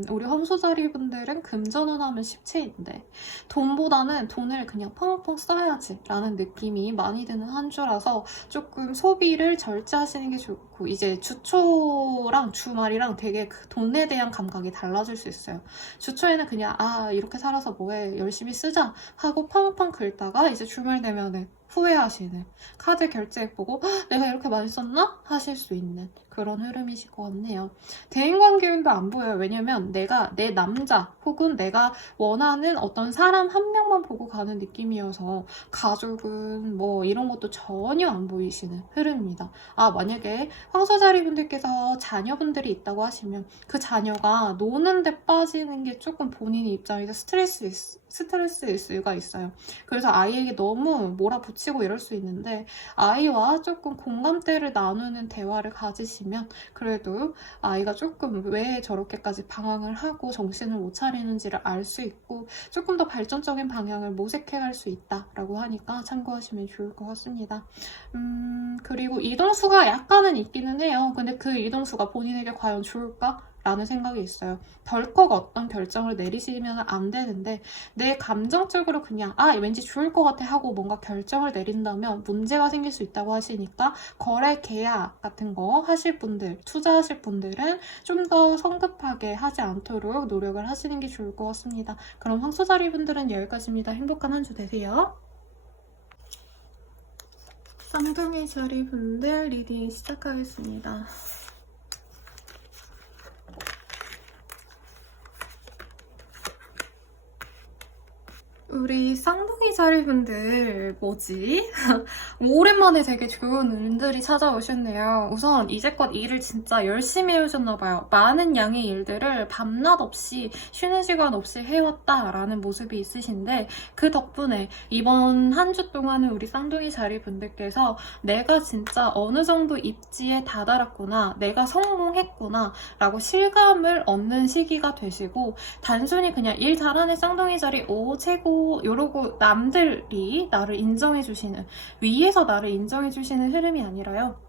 우리 황소자리 분들은 금전운 하면 십체인데 돈보다는 돈을 그냥 펑펑 써야지 라는 느낌이 많이 드는 한 주라서 조금 소비를 절제하시는 게 좋고 이제 주초랑 주말이랑 되게 그 돈에 대한 감각이 달라질 수 있어요. 주초에는 그냥 이렇게 살아서 뭐해 열심히 쓰자 하고 펑펑 긁다가 이제 주말 되면은 후회하시는 카드 결제액 보고 내가 이렇게 많이 썼나? 하실 수 있는 그런 흐름이실 것 같네요. 대인관계 운도 안 보여요. 왜냐면 내가 내 남자 혹은 내가 원하는 어떤 사람 한 명만 보고 가는 느낌이어서 가족은 뭐 이런 것도 전혀 안 보이시는 흐름입니다. 만약에 황소자리 분들께서 자녀분들이 있다고 하시면 그 자녀가 노는데 빠지는 게 조금 본인 입장에서 스트레스일 수가 있어요. 그래서 아이에게 너무 몰아붙이고 이럴 수 있는데 아이와 조금 공감대를 나누는 대화를 가지시면 그래도 아이가 조금 왜 저렇게까지 방황을 하고 정신을 못 차리는지를 알 수 있고 조금 더 발전적인 방향을 모색해갈 수 있다라고 하니까 참고하시면 좋을 것 같습니다. 그리고 이동수가 약간은 있기는 해요. 근데 그 이동수가 본인에게 과연 좋을까? 라는 생각이 있어요. 덜컥 어떤 결정을 내리시면 안 되는데 내 감정적으로 그냥 왠지 좋을 것 같아 하고 뭔가 결정을 내린다면 문제가 생길 수 있다고 하시니까 거래 계약 같은 거 하실 분들, 투자하실 분들은 좀 더 성급하게 하지 않도록 노력을 하시는 게 좋을 것 같습니다. 그럼 황소자리 분들은 여기까지입니다. 행복한 한 주 되세요. 쌍둥이 자리 분들 리딩 시작하겠습니다. 우리 쌍둥이 자리분들 뭐지? 오랜만에 되게 좋은 운들이 찾아오셨네요. 우선 이제껏 일을 진짜 열심히 해오셨나봐요. 많은 양의 일들을 밤낮 없이 쉬는 시간 없이 해왔다라는 모습이 있으신데 그 덕분에 이번 한 주 동안은 우리 쌍둥이 자리분들께서 내가 진짜 어느 정도 입지에 다다랐구나, 내가 성공했구나 라고 실감을 얻는 시기가 되시고 단순히 그냥 일 잘하는 쌍둥이 자리 최고 이러고 남들이 나를 인정해주시는, 위에서 나를 인정해주시는 흐름이 아니라요.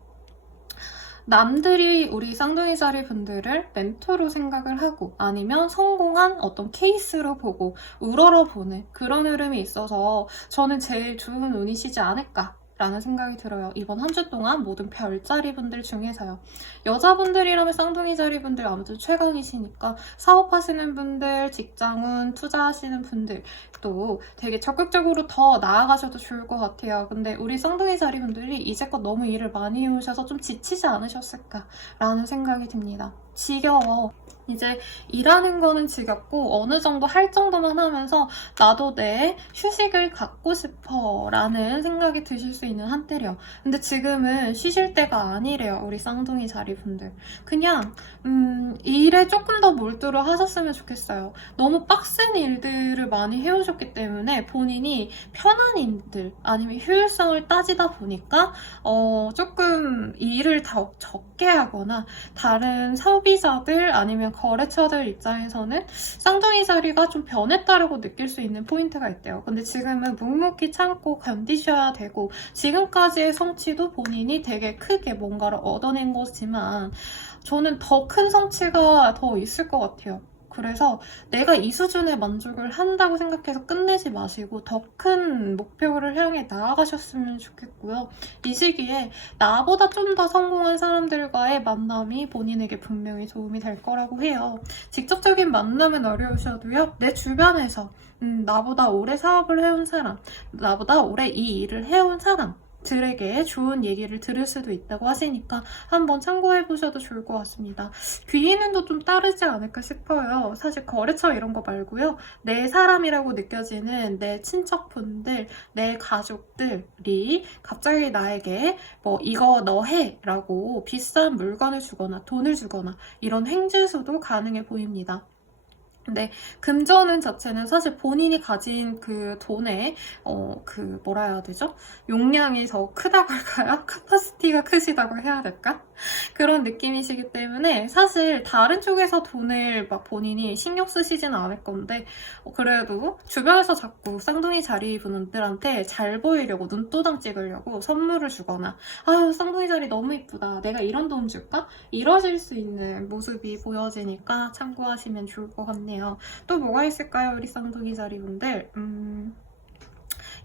남들이 우리 쌍둥이 자리 분들을 멘토로 생각을 하고 아니면 성공한 어떤 케이스로 보고 우러러보는 그런 흐름이 있어서 저는 제일 좋은 운이시지 않을까 라는 생각이 들어요. 이번 한 주 동안 모든 별자리 분들 중에서요. 여자분들이라면 쌍둥이 자리 분들 아무튼 최강이시니까 사업하시는 분들, 직장운, 투자하시는 분들 또 되게 적극적으로 더 나아가셔도 좋을 것 같아요. 근데 우리 쌍둥이 자리 분들이 이제껏 너무 일을 많이 해오셔서 좀 지치지 않으셨을까라는 생각이 듭니다. 지겨워. 이제 일하는 거는 지겹고 어느 정도 할 정도만 하면서 나도 내 휴식을 갖고 싶어 라는 생각이 드실 수 있는 한때래요. 근데 지금은 쉬실 때가 아니래요. 우리 쌍둥이 자리분들. 그냥 일에 조금 더 몰두를 하셨으면 좋겠어요. 너무 빡센 일들을 많이 해오셨기 때문에 본인이 편한 일들 아니면 효율성을 따지다 보니까 조금 일을 더 적게 하거나 다른 소비자들 아니면 거래처들 입장에서는 쌍둥이 자리가 좀 변했다라고 느낄 수 있는 포인트가 있대요. 근데 지금은 묵묵히 참고 견디셔야 되고 지금까지의 성취도 본인이 되게 크게 뭔가를 얻어낸 거지만 저는 더 큰 성취가 더 있을 것 같아요. 그래서 내가 이 수준에 만족을 한다고 생각해서 끝내지 마시고 더 큰 목표를 향해 나아가셨으면 좋겠고요. 이 시기에 나보다 좀 더 성공한 사람들과의 만남이 본인에게 분명히 도움이 될 거라고 해요. 직접적인 만남은 어려우셔도요. 내 주변에서 나보다 오래 사업을 해온 사람, 나보다 오래 이 일을 해온 사람 들에게 좋은 얘기를 들을 수도 있다고 하시니까 한번 참고해보셔도 좋을 것 같습니다. 귀인운도 좀 따르지 않을까 싶어요. 사실 거래처 이런 거 말고요. 내 사람이라고 느껴지는 내 친척분들, 내 가족들이 갑자기 나에게 뭐 이거 너 해! 라고 비싼 물건을 주거나 돈을 주거나 이런 행주수도 가능해 보입니다. 근데 금전운 자체는 사실 본인이 가진 그 돈의 뭐라 해야 되죠? 용량이 더 크다고 할까요? 카파시티가 크시다고 해야 될까? 그런 느낌이시기 때문에 사실 다른 쪽에서 돈을 막 본인이 신경 쓰시지는 않을 건데 그래도 주변에서 자꾸 쌍둥이 자리 분들한테 잘 보이려고 눈도장 찍으려고 선물을 주거나 쌍둥이 자리 너무 이쁘다 내가 이런 돈 줄까? 이러실 수 있는 모습이 보여지니까 참고하시면 좋을 것 같네요. 또 뭐가 있을까요? 우리 쌍둥이 자리 분들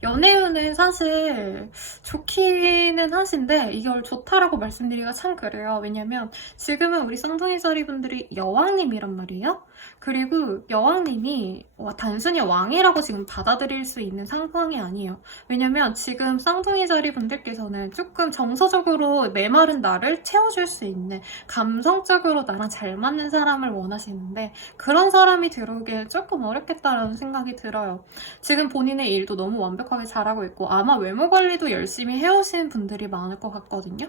연애운은 사실 좋기는 하신데 이걸 좋다라고 말씀드리기가 참 그래요. 왜냐면 지금은 우리 쌍둥이 자리 분들이 여왕님이란 말이에요. 그리고 여왕님이 단순히 왕이라고 지금 받아들일 수 있는 상황이 아니에요. 왜냐면 지금 쌍둥이 자리 분들께서는 조금 정서적으로 메마른 나를 채워줄 수 있는, 감성적으로 나랑 잘 맞는 사람을 원하시는데 그런 사람이 들어오기엔 조금 어렵겠다라는 생각이 들어요. 지금 본인의 일도 너무 완벽하게 잘하고 있고 아마 외모 관리도 열심히 해오신 분들이 많을 것 같거든요.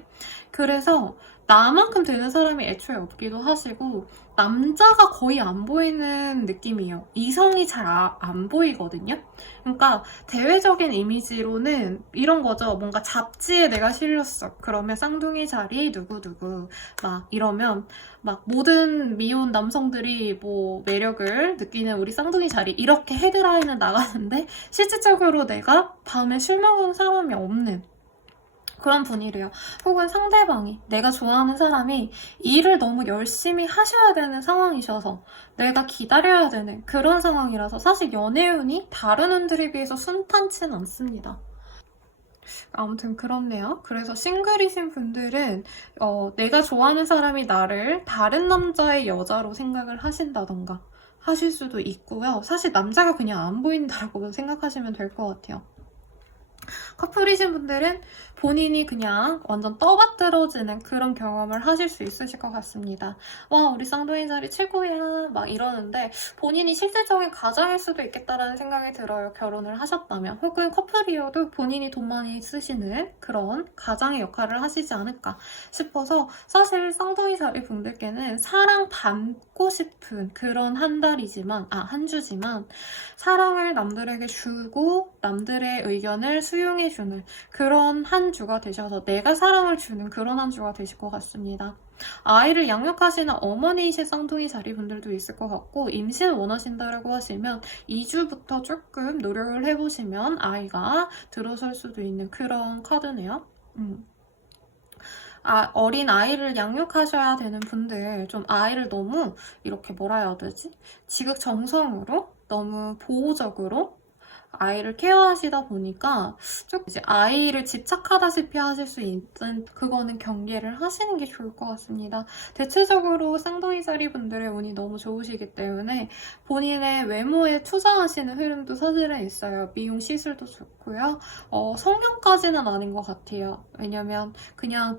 그래서 나만큼 되는 사람이 애초에 없기도 하시고 남자가 거의 안 보이는 느낌이에요. 이성이 잘 안 보이거든요. 그러니까 대외적인 이미지로는 이런 거죠. 뭔가 잡지에 내가 실렸어. 그러면 쌍둥이 자리 누구누구 막 이러면 막 모든 미혼 남성들이 뭐 매력을 느끼는 우리 쌍둥이 자리 이렇게 헤드라인은 나가는데 실질적으로 내가 밤에 술 먹은 사람이 없는 그런 분이래요. 혹은 상대방이, 내가 좋아하는 사람이 일을 너무 열심히 하셔야 되는 상황이셔서 내가 기다려야 되는 그런 상황이라서 사실 연애운이 다른 운들에 비해서 순탄치는 않습니다. 아무튼 그렇네요. 그래서 싱글이신 분들은 내가 좋아하는 사람이 나를 다른 남자의 여자로 생각을 하신다던가 하실 수도 있고요. 사실 남자가 그냥 안 보인다고 생각하시면 될 것 같아요. 커플이신 분들은 본인이 그냥 완전 떠받들어지는 그런 경험을 하실 수 있으실 것 같습니다. 와, 우리 쌍둥이 자리 최고야 막 이러는데 본인이 실질적인 가장일 수도 있겠다라는 생각이 들어요. 결혼을 하셨다면. 혹은 커플이어도 본인이 돈 많이 쓰시는 그런 가장의 역할을 하시지 않을까 싶어서 사실 쌍둥이 자리 분들께는 사랑받고 싶은 그런 한 주지만 사랑을 남들에게 주고 남들의 의견을 수용해주는 그런 한 주가 되셔서 내가 사랑을 주는 그런 한 주가 되실 것 같습니다. 아이를 양육하시는 어머니이신 쌍둥이 자리분들도 있을 것 같고 임신 원하신다라고 하시면 2주부터 조금 노력을 해보시면 아이가 들어설 수도 있는 그런 카드네요. 어린 아이를 양육하셔야 되는 분들, 좀 아이를 너무 이렇게 뭐라 해야 되지? 지극정성으로 너무 보호적으로 아이를 케어하시다 보니까 좀 이제 아이를 집착하다시피 하실 수 있는, 그거는 경계를 하시는 게 좋을 것 같습니다. 대체적으로 쌍둥이 자리 분들의 운이 너무 좋으시기 때문에 본인의 외모에 투자하시는 흐름도 사실은 있어요. 미용 시술도 좋고요. 성형까지는 아닌 것 같아요. 왜냐면 그냥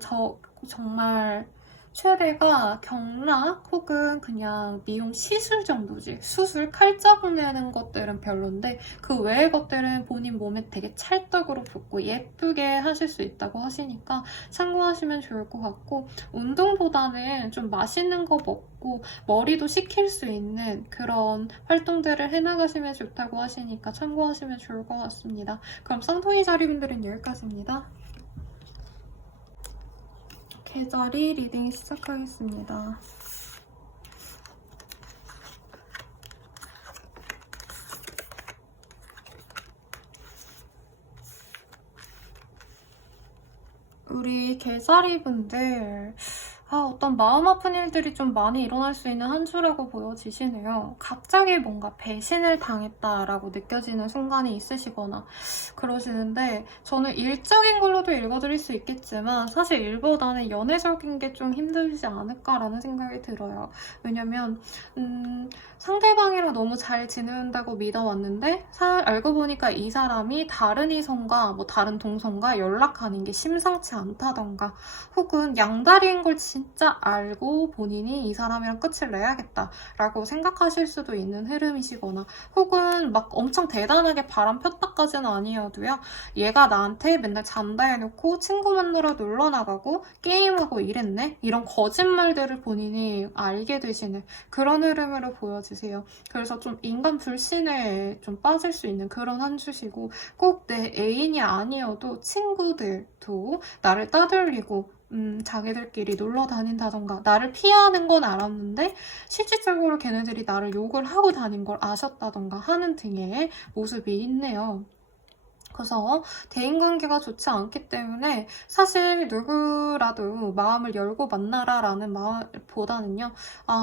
정말 최대가 경락 혹은 그냥 미용 시술 정도지. 수술, 칼자국 내는 것들은 별론데 그 외의 것들은 본인 몸에 되게 찰떡으로 붙고 예쁘게 하실 수 있다고 하시니까 참고하시면 좋을 것 같고 운동보다는 좀 맛있는 거 먹고 머리도 식힐 수 있는 그런 활동들을 해나가시면 좋다고 하시니까 참고하시면 좋을 것 같습니다. 그럼 쌍둥이 자리분들은 여기까지입니다. 계절이 리딩 시작하겠습니다. 우리 개자리 분들 어떤 마음 아픈 일들이 좀 많이 일어날 수 있는 한 주라고 보여지시네요. 갑자기 뭔가 배신을 당했다라고 느껴지는 순간이 있으시거나 그러시는데 저는 일적인 걸로도 읽어드릴 수 있겠지만 사실 일보다는 연애적인 게 좀 힘들지 않을까라는 생각이 들어요. 왜냐면 상대방이랑 너무 잘 지낸다고 믿어왔는데 알고 보니까 이 사람이 다른 이성과 뭐 다른 동성과 연락하는 게 심상치 않다던가 혹은 양다리인 걸 진짜 알고 본인이 이 사람이랑 끝을 내야겠다라고 생각하실 수도 있는 흐름이시거나 혹은 막 엄청 대단하게 바람 폈다까지는 아니어도요. 얘가 나한테 맨날 잔다 해놓고 친구 만나러 놀러 나가고 게임하고 이랬네? 이런 거짓말들을 본인이 알게 되시는 그런 흐름으로 보여지세요. 그래서 좀 인간 불신에 좀 빠질 수 있는 그런 한 주시고 꼭 내 애인이 아니어도 친구들도 나를 따돌리고 자기들끼리 놀러 다닌다던가 나를 피하는 건 알았는데 실질적으로 걔네들이 나를 욕을 하고 다닌 걸 아셨다던가 하는 등의 모습이 있네요. 그래서 대인관계가 좋지 않기 때문에 사실 누구라도 마음을 열고 만나라 라는 말보다는요,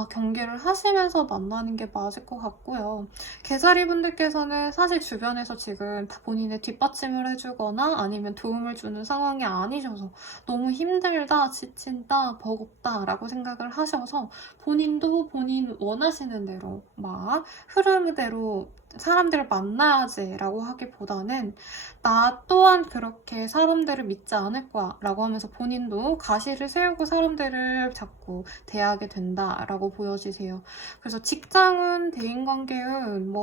경계를 하시면서 만나는 게 맞을 것 같고요. 개자리 분들께서는 사실 주변에서 지금 본인의 뒷받침을 해주거나 아니면 도움을 주는 상황이 아니셔서 너무 힘들다, 지친다, 버겁다 라고 생각을 하셔서 본인도 본인 원하시는 대로 막 흐름대로 사람들을 만나야지 라고 하기보다는 나 또한 그렇게 사람들을 믿지 않을 거야 라고 하면서 본인도 가시를 세우고 사람들을 자꾸 대하게 된다 라고 보여지세요. 그래서 직장은, 대인관계은,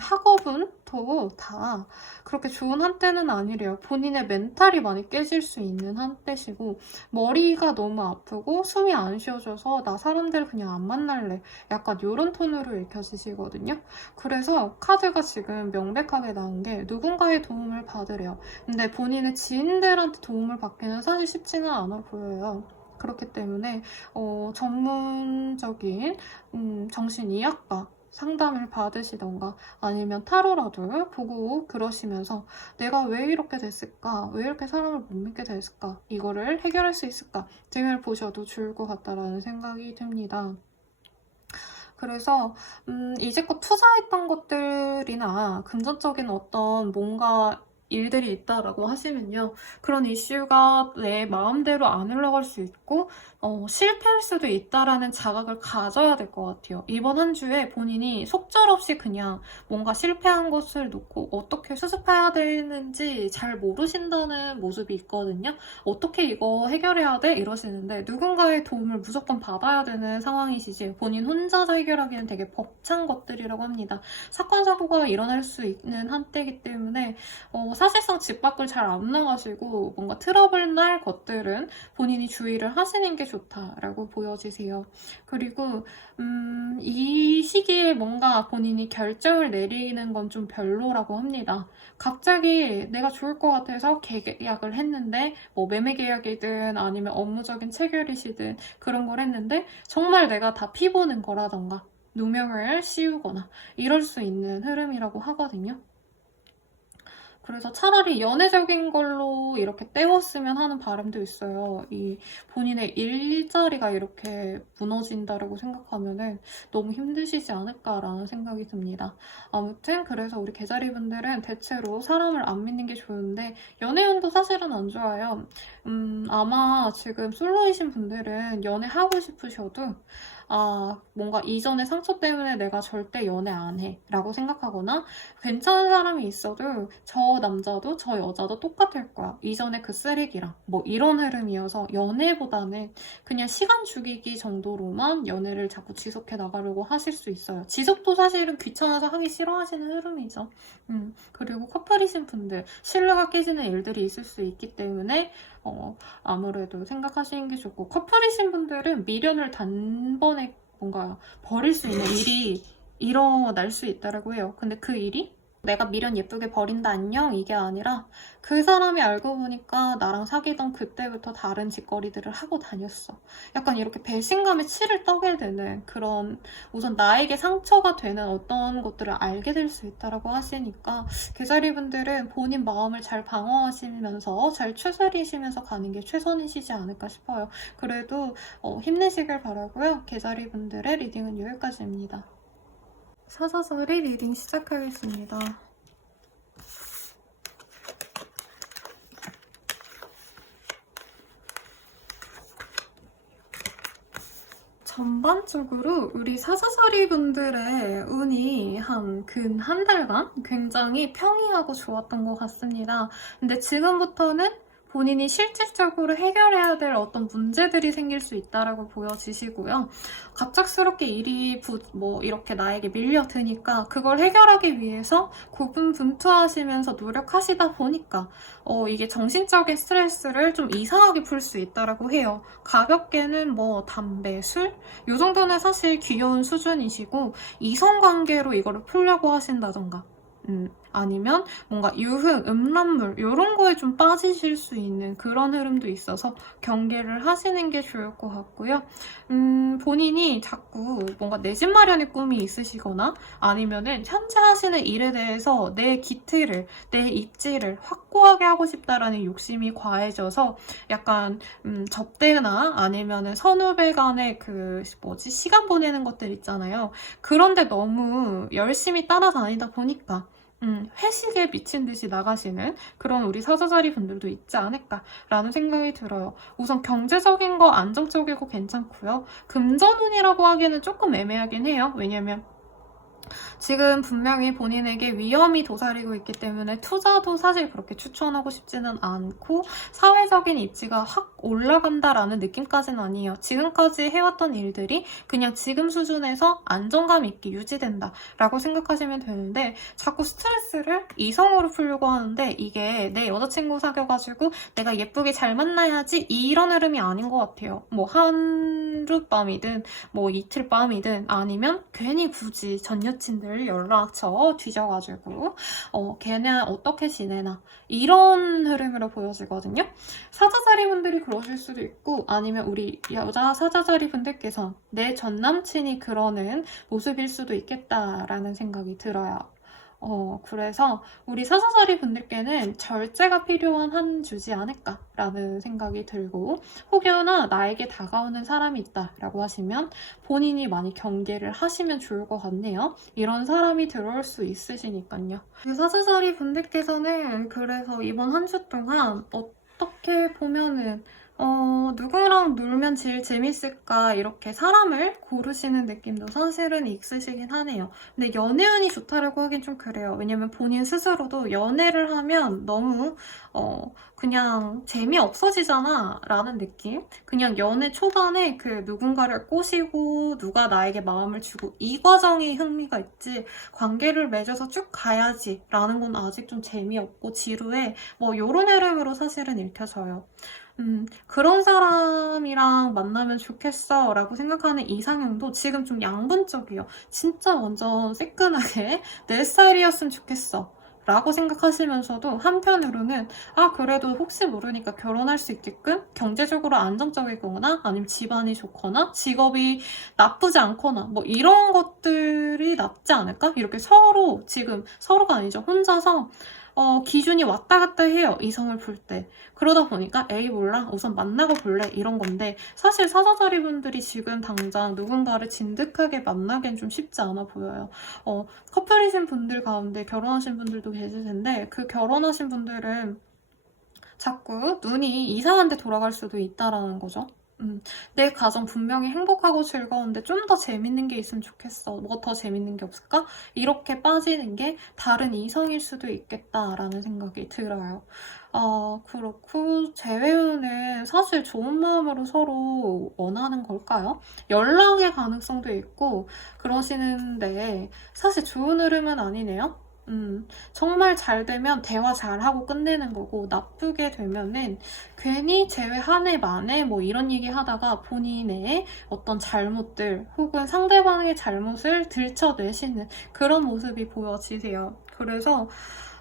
학업은 다 그렇게 좋은 한때는 아니래요. 본인의 멘탈이 많이 깨질 수 있는 한때시고, 머리가 너무 아프고 숨이 안 쉬어져서 나 사람들 그냥 안 만날래, 약간 이런 톤으로 읽혀지시거든요. 그래서 카드가 지금 명백하게 나온 게 누군가의 도움을 받으래요. 근데 본인의 지인들한테 도움을 받기는 사실 쉽지는 않아 보여요. 그렇기 때문에 전문적인 정신의학과 상담을 받으시던가 아니면 타로라도 보고 그러시면서 내가 왜 이렇게 됐을까? 왜 이렇게 사람을 못 믿게 됐을까? 이거를 해결할 수 있을까? 등을 보셔도 좋을 것 같다라는 생각이 듭니다. 그래서 이제껏 투자했던 것들이나 금전적인 어떤 뭔가 일들이 있다라고 하시면요, 그런 이슈가 내 마음대로 안 흘러갈 수 있고 실패할 수도 있다라는 자각을 가져야 될 것 같아요. 이번 한 주에 본인이 속절없이 그냥 뭔가 실패한 것을 놓고 어떻게 수습해야 되는지 잘 모르신다는 모습이 있거든요. 어떻게 이거 해결해야 돼? 이러시는데 누군가의 도움을 무조건 받아야 되는 상황이시지, 본인 혼자서 해결하기는 되게 벅찬 것들이라고 합니다. 사건, 사고가 일어날 수 있는 한때이기 때문에 사실상 집 밖을 잘 안 나가시고 뭔가 트러블 날 것들은 본인이 주의를 하시는 게 좋다라고 보여지세요. 그리고 이 시기에 뭔가 본인이 결정을 내리는 건 좀 별로라고 합니다. 갑자기 내가 좋을 것 같아서 계약을 했는데 매매 계약이든 아니면 업무적인 체결이시든 그런 걸 했는데 정말 내가 다 피보는 거라던가 누명을 씌우거나 이럴 수 있는 흐름이라고 하거든요. 그래서 차라리 연애적인 걸로 이렇게 때웠으면 하는 바람도 있어요. 이 본인의 일자리가 이렇게 무너진다라고 생각하면은 너무 힘드시지 않을까라는 생각이 듭니다. 아무튼 그래서 우리 개자리 분들은 대체로 사람을 안 믿는 게 좋은데 연애운도 사실은 안 좋아요. 아마 지금 솔로이신 분들은 연애하고 싶으셔도 뭔가 이전의 상처 때문에 내가 절대 연애 안 해 라고 생각하거나 괜찮은 사람이 있어도 저 남자도 저 여자도 똑같을 거야, 이전에 그 쓰레기랑 이런 흐름이어서 연애보다는 그냥 시간 죽이기 정도로만 연애를 자꾸 지속해 나가려고 하실 수 있어요. 지속도 사실은 귀찮아서 하기 싫어하시는 흐름이죠. 그리고 커플이신 분들 신뢰가 깨지는 일들이 있을 수 있기 때문에 아무래도 생각하시는 게 좋고, 커플이신 분들은 미련을 단번에 뭔가 버릴 수 있는 일이 일어날 수 있다고 해요. 근데 그 일이 내가 미련 예쁘게 버린다 안녕 이게 아니라 그 사람이 알고 보니까 나랑 사귀던 그때부터 다른 짓거리들을 하고 다녔어. 약간 이렇게 배신감에 치를 떠게 되는 그런, 우선 나에게 상처가 되는 어떤 것들을 알게 될 수 있다고 하시니까 개자리 분들은 본인 마음을 잘 방어하시면서 잘 추스리시면서 가는 게 최선이시지 않을까 싶어요. 그래도 힘내시길 바라고요. 개자리 분들의 리딩은 여기까지입니다. 사자자리 리딩 시작하겠습니다. 전반적으로 우리 사자자리 분들의 운이 근 한 달간 굉장히 평이하고 좋았던 것 같습니다. 근데 지금부터는 본인이 실질적으로 해결해야 될 어떤 문제들이 생길 수 있다라고 보여지시고요. 갑작스럽게 일이 이렇게 나에게 밀려드니까 그걸 해결하기 위해서 고군분투하시면서 노력하시다 보니까 이게 정신적인 스트레스를 좀 이상하게 풀 수 있다라고 해요. 가볍게는 담배, 술? 이 정도는 사실 귀여운 수준이시고 이성관계로 이거를 풀려고 하신다던가 아니면 뭔가 유흥, 음란물 이런 거에 좀 빠지실 수 있는 그런 흐름도 있어서 경계를 하시는 게 좋을 것 같고요. 본인이 자꾸 뭔가 내 집 마련의 꿈이 있으시거나 아니면은 현재 하시는 일에 대해서 내 기틀을, 내 입지를 확고하게 하고 싶다라는 욕심이 과해져서 약간 접대나 아니면은 선후배 간의 시간 보내는 것들 있잖아요. 그런데 너무 열심히 따라다니다 보니까 회식에 미친 듯이 나가시는 그런 우리 사자자리 분들도 있지 않을까라는 생각이 들어요. 우선 경제적인 거 안정적이고 괜찮고요. 금전운이라고 하기에는 조금 애매하긴 해요. 왜냐면 지금 분명히 본인에게 위험이 도사리고 있기 때문에 투자도 사실 그렇게 추천하고 싶지는 않고 사회적인 입지가 확 올라간다라는 느낌까지는 아니에요. 지금까지 해왔던 일들이 그냥 지금 수준에서 안정감 있게 유지된다라고 생각하시면 되는데 자꾸 스트레스를 이성으로 풀려고 하는데 이게 내 여자친구 사귀어가지고 내가 예쁘게 잘 만나야지 이런 흐름이 아닌 것 같아요. 뭐 하룻밤이든 뭐 이틀밤이든 아니면 괜히 굳이 전 여친들 연락처 뒤져가지고 걔는 어떻게 지내나 이런 흐름으로 보여지거든요. 사자자리 분들이 그러실 수도 있고 아니면 우리 여자 사자자리 분들께서 내 전 남친이 그러는 모습일 수도 있겠다라는 생각이 들어요. 그래서 우리 사자자리 분들께는 절제가 필요한 한 주지 않을까라는 생각이 들고 혹여나 나에게 다가오는 사람이 있다라고 하시면 본인이 많이 경계를 하시면 좋을 것 같네요. 이런 사람이 들어올 수 있으시니까요. 사자자리 분들께서는 그래서 이번 한 주 동안 어떻게 보면은 누구랑 놀면 제일 재밌을까 이렇게 사람을 고르시는 느낌도 사실은 있으시긴 하네요. 근데 연애운이 좋다라고 하긴 좀 그래요. 왜냐면 본인 스스로도 연애를 하면 너무 그냥 재미없어지잖아 라는 느낌? 그냥 연애 초반에 그 누군가를 꼬시고 누가 나에게 마음을 주고 이 과정이 흥미가 있지 관계를 맺어서 쭉 가야지 라는 건 아직 좀 재미없고 지루해 뭐 요런 흐름으로 사실은 읽혀져요. 그런 사람이랑 만나면 좋겠어 라고 생각하는 이상형도 지금 좀 양분적이에요. 진짜 완전 새끈하게 내 스타일이었으면 좋겠어 라고 생각하시면서도 한편으로는 그래도 혹시 모르니까 결혼할 수 있게끔 경제적으로 안정적이거나 아니면 집안이 좋거나 직업이 나쁘지 않거나 뭐 이런 것들이 낫지 않을까? 이렇게 서로가 아니죠. 혼자서 기준이 왔다 갔다 해요. 이성을 볼 때. 그러다 보니까 에이 몰라 우선 만나고 볼래 이런 건데 사실 사자자리 분들이 지금 당장 누군가를 진득하게 만나기엔 좀 쉽지 않아 보여요. 커플이신 분들 가운데 결혼하신 분들도 계실 텐데 그 결혼하신 분들은 자꾸 눈이 이상한 데 돌아갈 수도 있다라는 거죠. 내 가정 분명히 행복하고 즐거운데 좀 더 재밌는 게 있으면 좋겠어. 뭐 더 재밌는 게 없을까? 이렇게 빠지는 게 다른 이성일 수도 있겠다라는 생각이 들어요. 그렇고 재회운은 사실 좋은 마음으로 서로 원하는 걸까요? 연락의 가능성도 있고 그러시는데 사실 좋은 흐름은 아니네요. 정말 잘 되면 대화 잘하고 끝내는 거고 나쁘게 되면은 괜히 제외 한 해 만에 뭐 이런 얘기 하다가 본인의 어떤 잘못들 혹은 상대방의 잘못을 들춰내시는 그런 모습이 보여지세요. 그래서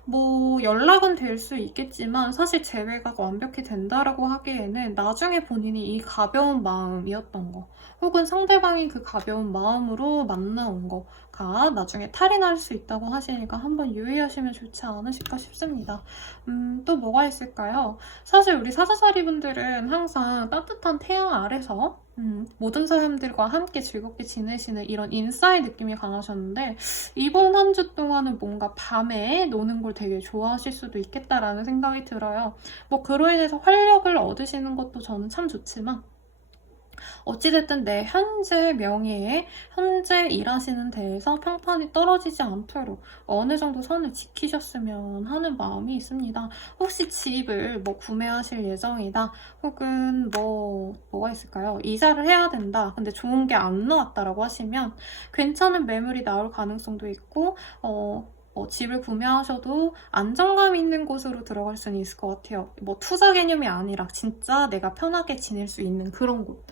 뭐 연락은 될 수 있겠지만 사실 재회가 완벽히 된다라고 하기에는 나중에 본인이 이 가벼운 마음이었던 거 혹은 상대방이 그 가벼운 마음으로 만나온 거가 나중에 탈이 날 수 있다고 하시니까 한번 유의하시면 좋지 않으실까 싶습니다. 또 뭐가 있을까요? 사실 우리 사자자리 분들은 항상 따뜻한 태양 아래서 모든 사람들과 함께 즐겁게 지내시는 이런 인싸의 느낌이 강하셨는데 이번 한 주 동안은 뭔가 밤에 노는 걸 되게 좋아하실 수도 있겠다라는 생각이 들어요. 뭐 그로 인해서 활력을 얻으시는 것도 저는 참 좋지만 어찌됐든 내 현재 명예에 현재 일하시는 데에서 평판이 떨어지지 않도록 어느 정도 선을 지키셨으면 하는 마음이 있습니다. 혹시 집을 뭐 구매하실 예정이다 혹은 뭐가 있을까요? 이사를 해야 된다. 근데 좋은 게 안 나왔다라고 하시면 괜찮은 매물이 나올 가능성도 있고 집을 구매하셔도 안정감 있는 곳으로 들어갈 수는 있을 것 같아요. 뭐 투자 개념이 아니라 진짜 내가 편하게 지낼 수 있는 그런 곳.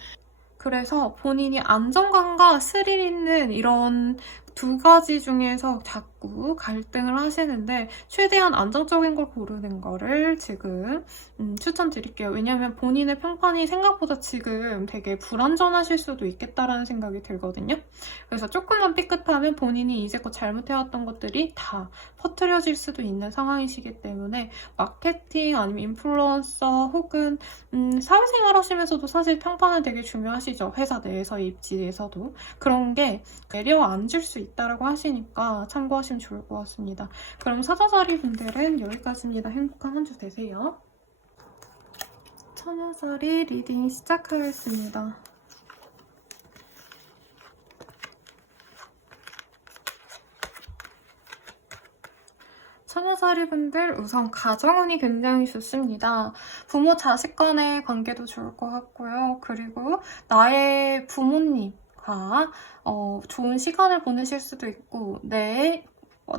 그래서 본인이 안정감과 스릴 있는 이런 두 가지 중에서 있고 갈등을 하시는데 최대한 안정적인 걸 고르는 거를 지금 추천드릴게요. 왜냐면 본인의 평판이 생각보다 지금 되게 불안전하실 수도 있겠다라는 생각이 들거든요. 그래서 조금만 삐끗하면 본인이 이제껏 잘못해왔던 것들이 다 퍼뜨려질 수도 있는 상황이시기 때문에 마케팅 아니면 인플루언서 혹은 사회생활 하시면서도 사실 평판은 되게 중요하시죠. 회사 내에서 입지에서도 그런 게 내려앉을 수 있다라고 하시니까 참고하시면 좋을 것 같습니다. 그럼 사자자리 분들은 여기까지입니다. 행복한 한 주 되세요. 처녀자리 리딩 시작하겠습니다. 처녀자리 분들 우선 가정운이 굉장히 좋습니다. 부모 자식 간의 관계도 좋을 것 같고요. 그리고 나의 부모님과 좋은 시간을 보내실 수도 있고 내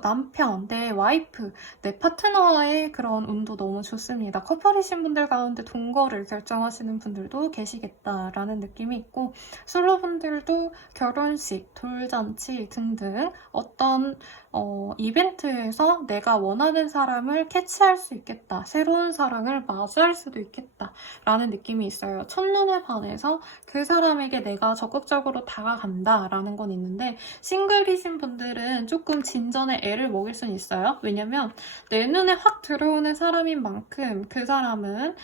남편, 내 와이프, 내 파트너와의 그런 운도 너무 좋습니다. 커플이신 분들 가운데 동거를 결정하시는 분들도 계시겠다라는 느낌이 있고 솔로분들도 결혼식, 돌잔치 등등 어떤 이벤트에서 내가 원하는 사람을 캐치할 수 있겠다. 새로운 사랑을 맞이할 수도 있겠다. 라는 느낌이 있어요. 첫눈에 반해서 그 사람에게 내가 적극적으로 다가간다. 라는 건 있는데 싱글이신 분들은 조금 진전에 애를 먹일 수는 있어요. 왜냐면 내 눈에 확 들어오는 사람인 만큼 그 사람은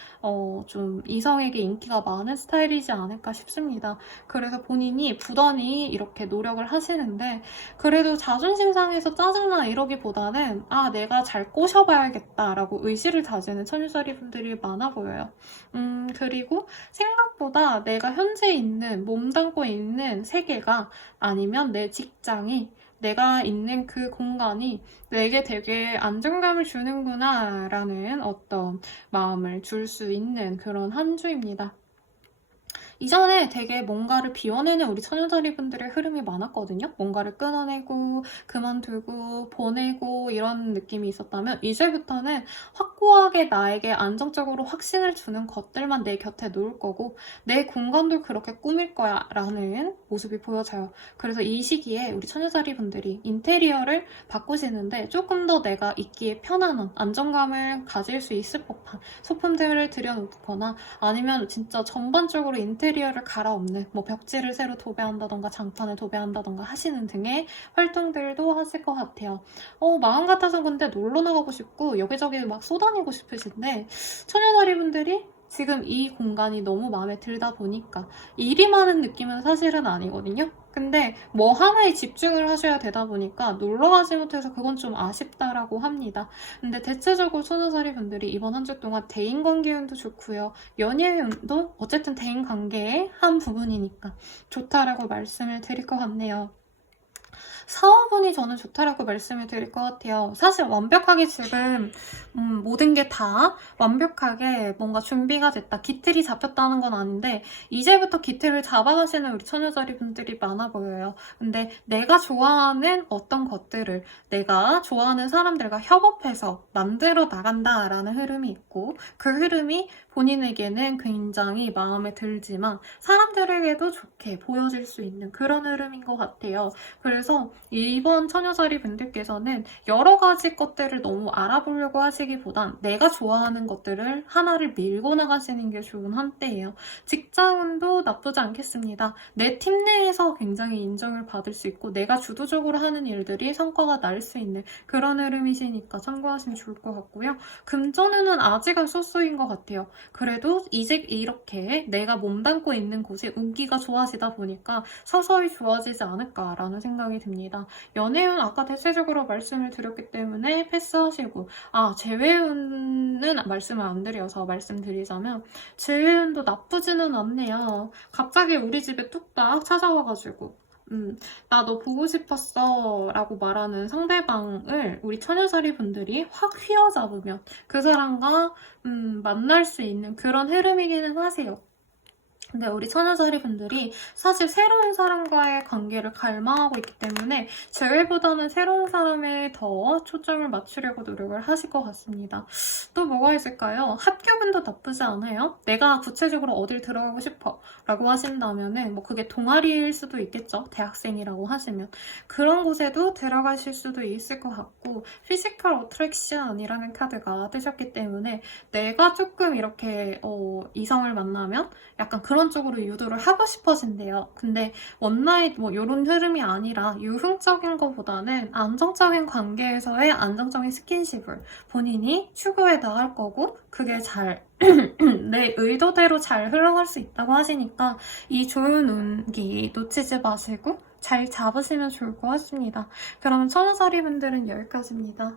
좀 이성에게 인기가 많은 스타일이지 않을까 싶습니다. 그래서 본인이 부단히 이렇게 노력을 하시는데 그래도 자존심 상해서 짜증나 이러기보다는 내가 잘 꼬셔봐야겠다라고 의지를 다지는 처녀자리 분들이 많아 보여요. 그리고 생각보다 내가 현재 있는 몸담고 있는 세계가 아니면 내 직장이 내가 있는 그 공간이 내게 되게 안정감을 주는구나 라는 어떤 마음을 줄 수 있는 그런 한 주입니다. 이전에 되게 뭔가를 비워내는 우리 처녀자리 분들의 흐름이 많았거든요. 뭔가를 끊어내고 그만두고 보내고 이런 느낌이 있었다면 이제부터는 확고하게 나에게 안정적으로 확신을 주는 것들만 내 곁에 놓을 거고 내 공간도 그렇게 꾸밀 거야 라는 모습이 보여져요. 그래서 이 시기에 우리 처녀자리 분들이 인테리어를 바꾸시는데 조금 더 내가 있기에 편안한 안정감을 가질 수 있을 법한 소품들을 들여놓거나 아니면 진짜 전반적으로 인테리어를 갈아엎는 뭐 벽지를 새로 도배한다던가 장판을 도배한다던가 하시는 등의 활동들도 하실 것 같아요. 마음 같아서 근데 놀러 나가고 싶고 여기저기 막 쏘다니고 싶으신데 처녀자리 분들이 지금 이 공간이 너무 마음에 들다 보니까 일이 많은 느낌은 사실은 아니거든요. 근데 뭐 하나에 집중을 하셔야 되다 보니까 놀러 가지 못해서 그건 좀 아쉽다라고 합니다. 근데 대체적으로 처녀자리 분들이 이번 한 주 동안 대인관계운도 좋고요. 연예운도 어쨌든 대인관계의 한 부분이니까 좋다라고 말씀을 드릴 것 같네요. 사업운이 저는 좋다라고 말씀을 드릴 것 같아요. 사실 완벽하게 지금 모든 게 다 완벽하게 뭔가 준비가 됐다, 기틀이 잡혔다는 건 아닌데 이제부터 기틀을 잡아가시는 우리 처녀자리 분들이 많아 보여요. 근데 내가 좋아하는 어떤 것들을 내가 좋아하는 사람들과 협업해서 만들어 나간다라는 흐름이 있고 그 흐름이 본인에게는 굉장히 마음에 들지만 사람들에게도 좋게 보여질 수 있는 그런 흐름인 것 같아요. 그래서 이번 처녀자리 분들께서는 여러 가지 것들을 너무 알아보려고 하시기보단 내가 좋아하는 것들을 하나를 밀고 나가시는 게 좋은 한때예요. 직장운도 나쁘지 않겠습니다. 내 팀 내에서 굉장히 인정을 받을 수 있고 내가 주도적으로 하는 일들이 성과가 날 수 있는 그런 흐름이시니까 참고하시면 좋을 것 같고요. 금전운은 아직은 쏘쏘인 것 같아요. 그래도 이제 이렇게 내가 몸담고 있는 곳이 운기가 좋아지다 보니까 서서히 좋아지지 않을까라는 생각이 듭니다. 연애운 아까 대체적으로 말씀을 드렸기 때문에 패스하시고 재회운은 말씀을 안 드려서 말씀드리자면 재회운도 나쁘지는 않네요. 갑자기 우리 집에 뚝딱 찾아와가지고 나 너 보고 싶었어 라고 말하는 상대방을 우리 처녀자리 분들이 확 휘어잡으면 그 사람과 만날 수 있는 그런 흐름이기는 하세요. 근데 우리 천여자리 분들이 사실 새로운 사람과의 관계를 갈망하고 있기 때문에 제외보다는 새로운 사람에 더 초점을 맞추려고 노력을 하실 것 같습니다. 또 뭐가 있을까요? 학교분도 나쁘지 않아요. 내가 구체적으로 어딜 들어가고 싶어 라고 하신다면은 뭐 그게 동아리일 수도 있겠죠. 대학생이라고 하시면. 그런 곳에도 들어가실 수도 있을 것 같고 피지컬 어트랙션이라는 카드가 뜨셨기 때문에 내가 조금 이렇게 이성을 만나면 약간 그런 쪽으로 유도를 하고 싶어진대요. 근데 원나잇 뭐 이런 흐름이 아니라 유흥적인 것보다는 안정적인 관계에서의 안정적인 스킨십을 본인이 추구해 나갈 거고 그게 잘 내 의도대로 잘 흘러갈 수 있다고 하시니까 이 좋은 운기 놓치지 마시고 잘 잡으시면 좋을 것 같습니다. 그러면 천여자리 분들은 여기까지입니다.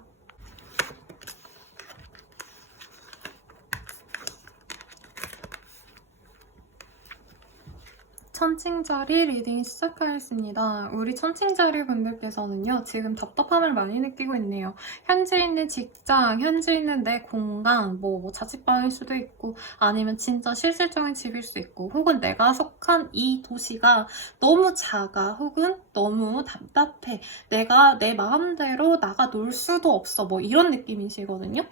천칭자리 리딩 시작하겠습니다. 우리 천칭자리 분들께서는요, 지금 답답함을 많이 느끼고 있네요. 현재 있는 직장, 현재 있는 내 공간, 뭐 자취방일 수도 있고, 아니면 진짜 실질적인 집일 수 있고, 혹은 내가 속한 이 도시가 너무 작아, 혹은 너무 답답해. 내가 내 마음대로 나가 놀 수도 없어. 뭐 이런 느낌이시거든요.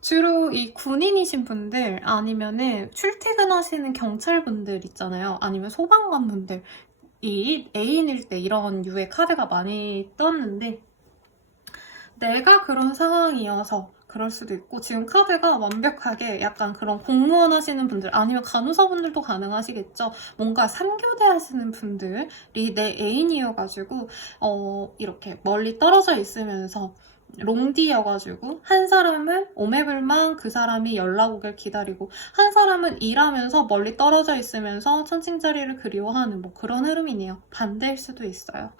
주로 이 군인이신 분들 아니면은 출퇴근하시는 경찰분들 있잖아요. 아니면 소방관분들 이 애인일 때 이런 유의 카드가 많이 떴는데 내가 그런 상황이어서 그럴 수도 있고 지금 카드가 완벽하게 약간 그런 공무원 하시는 분들 아니면 간호사분들도 가능하시겠죠. 뭔가 3교대 하시는 분들이 내 애인이어가지고 이렇게 멀리 떨어져 있으면서 롱디여가지고 한 사람은 오매불망 그 사람이 연락 오길 기다리고 한 사람은 일하면서 멀리 떨어져 있으면서 천칭자리를 그리워하는 뭐 그런 흐름이네요. 반대일 수도 있어요.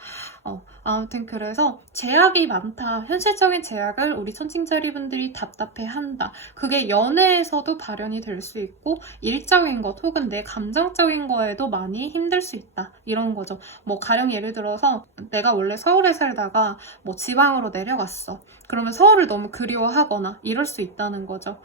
아무튼 그래서 제약이 많다. 현실적인 제약을 우리 천칭자리 분들이 답답해한다. 그게 연애에서도 발현이 될 수 있고 일적인 것 혹은 내 감정적인 거에도 많이 힘들 수 있다. 이런 거죠. 뭐 가령 예를 들어서 내가 원래 서울에 살다가 뭐 지방으로 내려갔어. 그러면 서울을 너무 그리워하거나 이럴 수 있다는 거죠.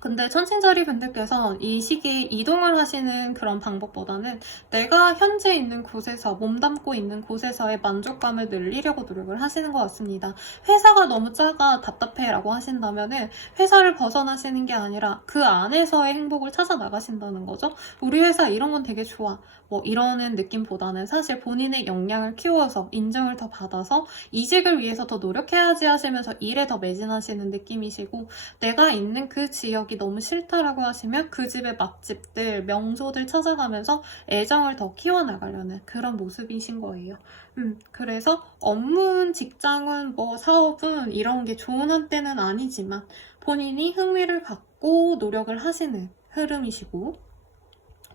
근데 천칭자리 분들께서 이 시기에 이동을 하시는 그런 방법보다는 내가 현재 있는 곳에서 몸담고 있는 곳에서의 만족감을 늘리려고 노력을 하시는 것 같습니다. 회사가 너무 작아 답답해 라고 하신다면은 회사를 벗어나시는 게 아니라 그 안에서의 행복을 찾아 나가신다는 거죠. 우리 회사 이런 건 되게 좋아. 뭐 이러는 느낌보다는 사실 본인의 역량을 키워서 인정을 더 받아서 이직을 위해서 더 노력해야지 하시면서 일에 더 매진하시는 느낌이시고 내가 있는 그 지역이 너무 싫다라고 하시면 그 집의 맛집들, 명소들 찾아가면서 애정을 더 키워나가려는 그런 모습이신 거예요. 그래서 업무는 직장은 뭐 사업은 이런 게 좋은 한때는 아니지만 본인이 흥미를 갖고 노력을 하시는 흐름이시고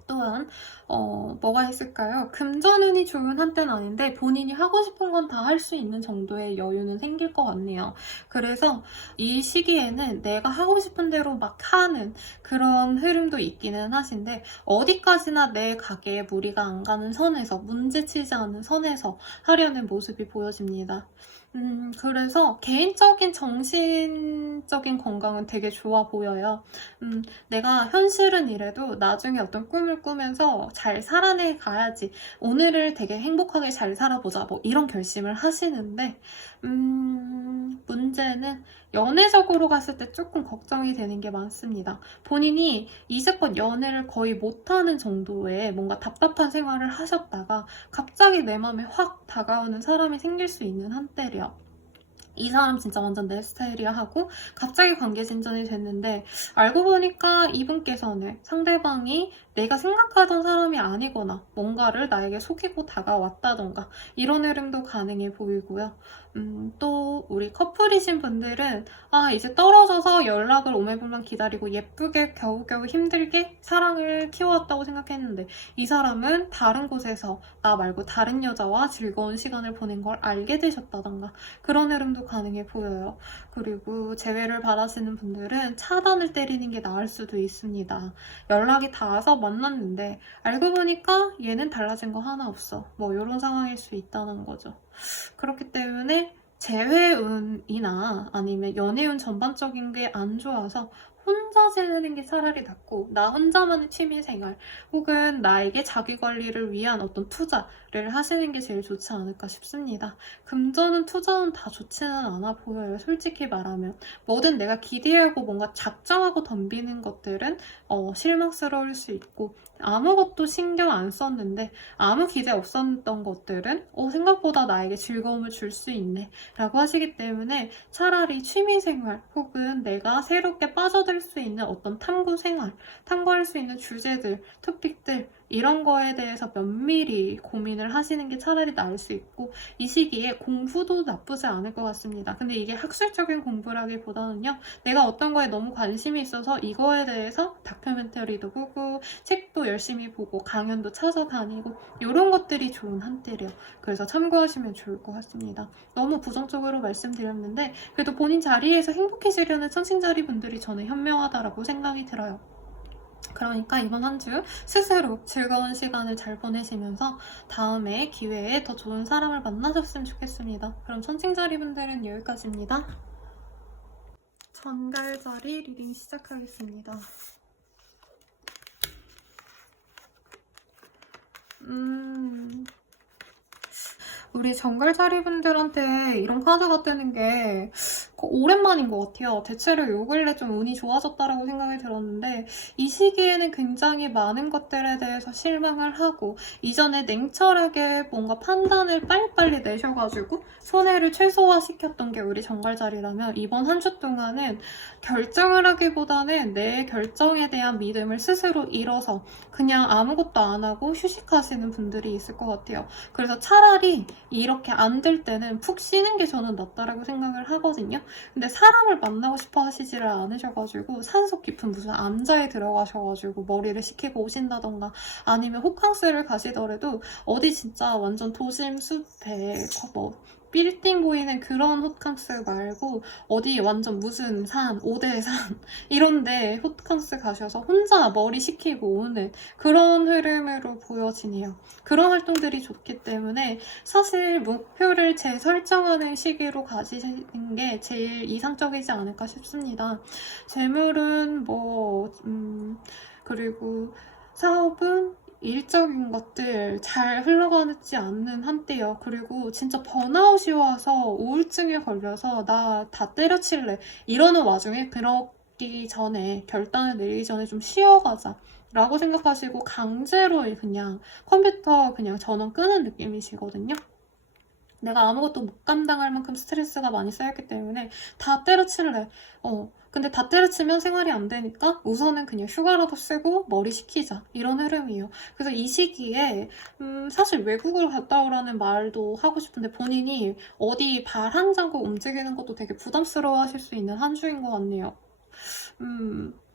또한 뭐가 있을까요? 금전운이 좋은 한때는 아닌데 본인이 하고 싶은 건 다 할 수 있는 정도의 여유는 생길 것 같네요. 그래서 이 시기에는 내가 하고 싶은 대로 막 하는 그런 흐름도 있기는 하신데 어디까지나 내 가게에 무리가 안 가는 선에서 문제치지 않는 선에서 하려는 모습이 보여집니다. 그래서 개인적인 정신적인 건강은 되게 좋아 보여요. 내가 현실은 이래도 나중에 어떤 꿈을 꾸면서 잘 살아내 가야지. 오늘을 되게 행복하게 잘 살아보자. 뭐 이런 결심을 하시는데, 문제는 연애적으로 갔을 때 조금 걱정이 되는 게 많습니다. 본인이 이제껏 연애를 거의 못하는 정도의 뭔가 답답한 생활을 하셨다가 갑자기 내 맘에 확 다가오는 사람이 생길 수 있는 한때래요. 이 사람 진짜 완전 내 스타일이야 하고 갑자기 관계 진전이 됐는데 알고 보니까 이분께서는 상대방이 내가 생각하던 사람이 아니거나 뭔가를 나에게 속이고 다가왔다던가 이런 흐름도 가능해 보이고요. 또 우리 커플이신 분들은 이제 떨어져서 연락을 오매불만 기다리고 예쁘게 겨우겨우 힘들게 사랑을 키워왔다고 생각했는데 이 사람은 다른 곳에서 나 말고 다른 여자와 즐거운 시간을 보낸 걸 알게 되셨다던가 그런 흐름도 가능해 보여요. 그리고 재회를 바라시는 분들은 차단을 때리는 게 나을 수도 있습니다. 연락이 닿아서 만났는데 알고 보니까 얘는 달라진 거 하나 없어. 뭐 이런 상황일 수 있다는 거죠. 그렇기 때문에 재회운이나 아니면 연애운 전반적인 게 안 좋아서 혼자 지내는 게 차라리 낫고 나 혼자만의 취미생활 혹은 나에게 자기관리를 위한 어떤 투자를 하시는 게 제일 좋지 않을까 싶습니다. 금전은 투자는 다 좋지는 않아 보여요. 솔직히 말하면 뭐든 내가 기대하고 뭔가 작정하고 덤비는 것들은 실망스러울 수 있고 아무것도 신경 안 썼는데 아무 기대 없었던 것들은 생각보다 나에게 즐거움을 줄 수 있네 라고 하시기 때문에 차라리 취미생활 혹은 내가 새롭게 빠져들 수 있는 어떤 탐구생활, 탐구할 수 있는 주제들, 토픽들 이런 거에 대해서 면밀히 고민을 하시는 게 차라리 나을 수 있고 이 시기에 공부도 나쁘지 않을 것 같습니다. 근데 이게 학술적인 공부라기보다는요. 내가 어떤 거에 너무 관심이 있어서 이거에 대해서 다큐멘터리도 보고 책도 열심히 보고 강연도 찾아다니고 이런 것들이 좋은 한때래요. 그래서 참고하시면 좋을 것 같습니다. 너무 부정적으로 말씀드렸는데 그래도 본인 자리에서 행복해지려는 천칭자리 분들이 저는 현명하다라고 생각이 들어요. 그러니까 이번 한 주 스스로 즐거운 시간을 잘 보내시면서 다음에 기회에 더 좋은 사람을 만나셨으면 좋겠습니다. 그럼 천칭자리 분들은 여기까지입니다. 전갈자리 리딩 시작하겠습니다. 우리 정글자리 분들한테 이런 카드가 뜨는 게 오랜만인 것 같아요. 대체로 요 근래 좀 운이 좋아졌다라고 생각이 들었는데 이 시기에는 굉장히 많은 것들에 대해서 실망을 하고 이전에 냉철하게 뭔가 판단을 빨리빨리 내셔가지고 손해를 최소화시켰던 게 우리 정갈자리라면 이번 한 주 동안은 결정을 하기보다는 내 결정에 대한 믿음을 스스로 잃어서 그냥 아무것도 안 하고 휴식하시는 분들이 있을 것 같아요. 그래서 차라리 이렇게 안 될 때는 푹 쉬는 게 저는 낫다라고 생각을 하거든요. 근데 사람을 만나고 싶어 하시지를 않으셔가지고 산속 깊은 무슨 암자에 들어가셔가지고 머리를 식히고 오신다던가 아니면 호캉스를 가시더라도 어디 진짜 완전 도심 숲에 빌딩 보이는 그런 호캉스 말고 어디 완전 무슨 산, 오대산 이런데 호캉스 가셔서 혼자 머리 식히고 오는 그런 흐름으로 보여지네요. 그런 활동들이 좋기 때문에 사실 목표를 재설정하는 시기로 가지는 게 제일 이상적이지 않을까 싶습니다. 재물은 그리고 사업은 일적인 것들 잘 흘러가지 않는 한때요. 그리고 진짜 번아웃이 와서 우울증에 걸려서 나 다 때려칠래 이러는 와중에 그러기 전에 결단을 내리기 전에 좀 쉬어가자 라고 생각하시고 강제로 그냥 컴퓨터 그냥 전원 끄는 느낌이시거든요. 내가 아무것도 못 감당할 만큼 스트레스가 많이 쌓였기 때문에 다 때려칠래. 근데 다 때려치면 생활이 안 되니까 우선은 그냥 휴가라도 쓰고 머리 식히자. 이런 흐름이에요. 그래서 이 시기에 사실 외국을 갔다 오라는 말도 하고 싶은데 본인이 어디 발 한 장국 움직이는 것도 되게 부담스러워 하실 수 있는 한 주인 것 같네요.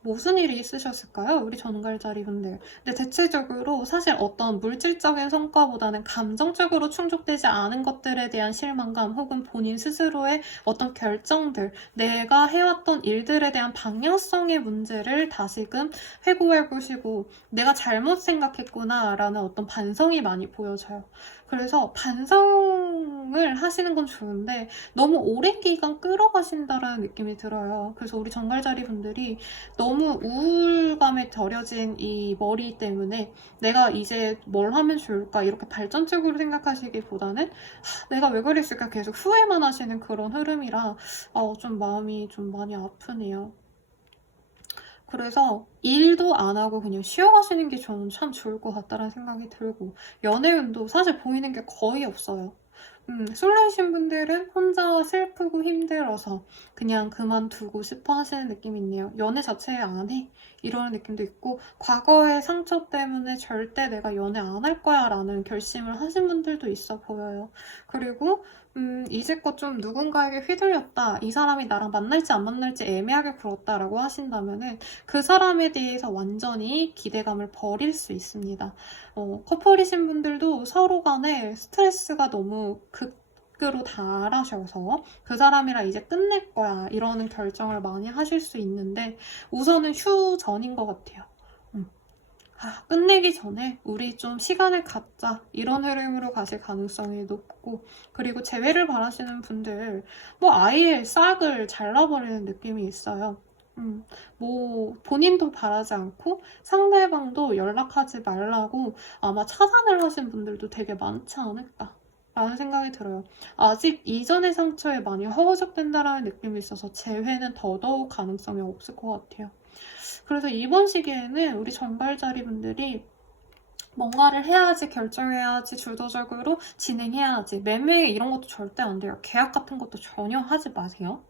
무슨 일이 있으셨을까요? 우리 전갈자리 분들. 근데 대체적으로 사실 어떤 물질적인 성과보다는 감정적으로 충족되지 않은 것들에 대한 실망감 혹은 본인 스스로의 어떤 결정들, 내가 해왔던 일들에 대한 방향성의 문제를 다시금 회고해보시고 내가 잘못 생각했구나 라는 어떤 반성이 많이 보여져요. 그래서 반성을 하시는 건 좋은데 너무 오랜 기간 끌어가신다라는 느낌이 들어요. 그래서 우리 정갈자리 분들이 너무 우울감에 절여진 이 머리 때문에 내가 이제 뭘 하면 좋을까 이렇게 발전적으로 생각하시기보다는 내가 왜 그랬을까 계속 후회만 하시는 그런 흐름이라 좀 마음이 좀 많이 아프네요. 그래서 일도 안 하고 그냥 쉬어가시는 게 저는 참 좋을 것 같다는 생각이 들고 연애운도 사실 보이는 게 거의 없어요. 솔로이신 분들은 혼자 슬프고 힘들어서 그냥 그만두고 싶어 하시는 느낌이 있네요. 연애 자체 안 해? 이런 느낌도 있고 과거의 상처 때문에 절대 내가 연애 안 할 거야 라는 결심을 하신 분들도 있어 보여요. 그리고 이제껏 좀 누군가에게 휘둘렸다. 이 사람이 나랑 만날지 안 만날지 애매하게 굴었다라고 하신다면은 그 사람에 대해서 완전히 기대감을 버릴 수 있습니다. 커플이신 분들도 서로 간에 스트레스가 너무 극으로 달하셔서 그 사람이랑 이제 끝낼 거야 이러는 결정을 많이 하실 수 있는데 우선은 휴전인 것 같아요. 끝내기 전에 우리 좀 시간을 갖자 이런 흐름으로 가실 가능성이 높고 그리고 재회를 바라시는 분들 아예 싹을 잘라버리는 느낌이 있어요. 뭐 본인도 바라지 않고 상대방도 연락하지 말라고 아마 차단을 하신 분들도 되게 많지 않을까 라는 생각이 들어요. 아직 이전의 상처에 많이 허우적된다라는 느낌이 있어서 재회는 더더욱 가능성이 없을 것 같아요. 그래서 이번 시기에는 우리 전발자리 분들이 뭔가를 해야지, 결정해야지, 주도적으로 진행해야지. 매매 이런 것도 절대 안 돼요. 계약 같은 것도 전혀 하지 마세요.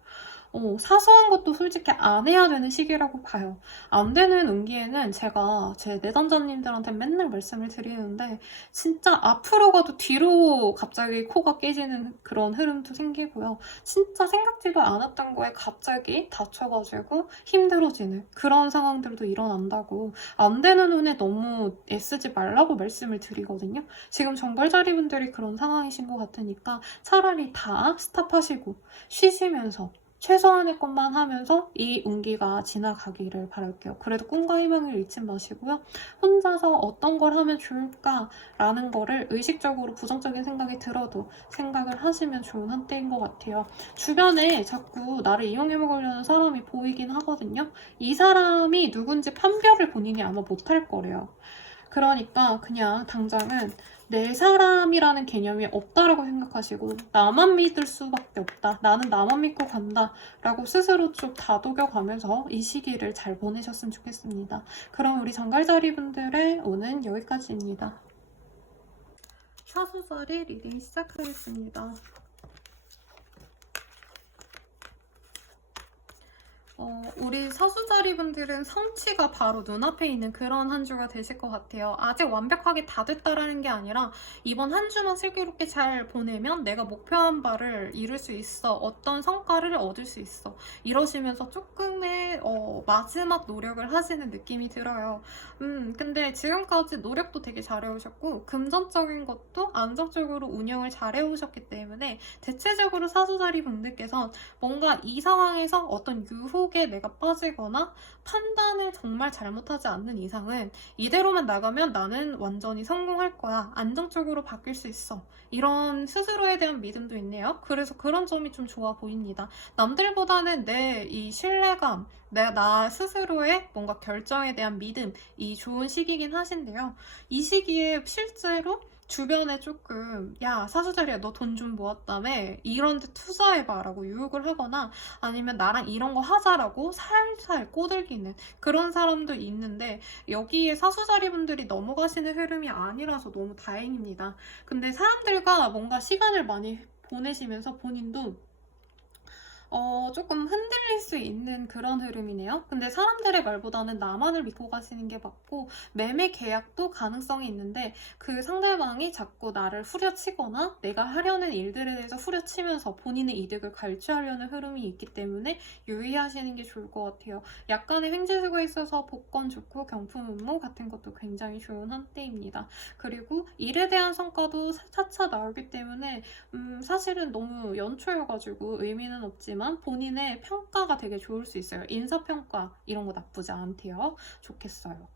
사소한 것도 솔직히 안 해야 되는 시기라고 봐요. 안 되는 운기에는 제가 제 내담자님들한테 맨날 말씀을 드리는데 진짜 앞으로 가도 뒤로 갑자기 코가 깨지는 그런 흐름도 생기고요. 진짜 생각지도 않았던 거에 갑자기 다쳐가지고 힘들어지는 그런 상황들도 일어난다고 안 되는 운에 너무 애쓰지 말라고 말씀을 드리거든요. 지금 정발자리분들이 그런 상황이신 것 같으니까 차라리 다 스탑하시고 쉬시면서 최소한의 것만 하면서 이 운기가 지나가기를 바랄게요. 그래도 꿈과 희망을 잃지 마시고요. 혼자서 어떤 걸 하면 좋을까라는 거를 의식적으로 부정적인 생각이 들어도 생각을 하시면 좋은 한때인 것 같아요. 주변에 자꾸 나를 이용해 먹으려는 사람이 보이긴 하거든요. 이 사람이 누군지 판별을 본인이 아마 못할 거래요. 그러니까 그냥 당장은 내 사람이라는 개념이 없다라고 생각하시고 나만 믿을 수밖에 없다. 나는 나만 믿고 간다. 라고 스스로 좀 다독여가면서 이 시기를 잘 보내셨으면 좋겠습니다. 그럼 우리 정갈자리 분들의 오는 여기까지입니다. 사수자리 리딩 시작하겠습니다. 우리 사수자리 분들은 성취가 바로 눈앞에 있는 그런 한 주가 되실 것 같아요. 아직 완벽하게 다 됐다라는 게 아니라 이번 한 주만 슬기롭게 잘 보내면 내가 목표한 바를 이룰 수 있어. 어떤 성과를 얻을 수 있어. 이러시면서 조금의 마지막 노력을 하시는 느낌이 들어요. 근데 지금까지 노력도 되게 잘해오셨고 금전적인 것도 안정적으로 운영을 잘해오셨기 때문에 대체적으로 사수자리 분들께서 뭔가 이 상황에서 어떤 유혹에 내가 빠지거나 판단을 정말 잘못하지 않는 이상은 이대로만 나가면 나는 완전히 성공할 거야. 안정적으로 바뀔 수 있어. 이런 스스로에 대한 믿음도 있네요. 그래서 그런 점이 좀 좋아 보입니다. 남들보다는 내 이 신뢰감, 나 스스로의 뭔가 결정에 대한 믿음이 좋은 시기긴 하신데요. 이 시기에 실제로 주변에 조금 야 사수자리야 너 돈 좀 모았다며 이런 데 투자해봐 라고 유혹을 하거나 아니면 나랑 이런 거 하자라고 살살 꼬들기는 그런 사람도 있는데 여기에 사수자리 분들이 넘어가시는 흐름이 아니라서 너무 다행입니다. 근데 사람들과 뭔가 시간을 많이 보내시면서 본인도 조금 흔들릴 수 있는 그런 흐름이네요. 근데 사람들의 말보다는 나만을 믿고 가시는 게 맞고 매매 계약도 가능성이 있는데 그 상대방이 자꾸 나를 후려치거나 내가 하려는 일들에 대해서 후려치면서 본인의 이득을 갈취하려는 흐름이 있기 때문에 유의하시는 게 좋을 것 같아요. 약간의 횡재수가 있어서 복권 좋고 경품 음모 같은 것도 굉장히 좋은 한때입니다. 그리고 일에 대한 성과도 차차 나오기 때문에 사실은 너무 연초여가지고 의미는 없지만 본인의 평가가 되게 좋을 수 있어요. 인사평가 이런 거 나쁘지 않대요. 좋겠어요.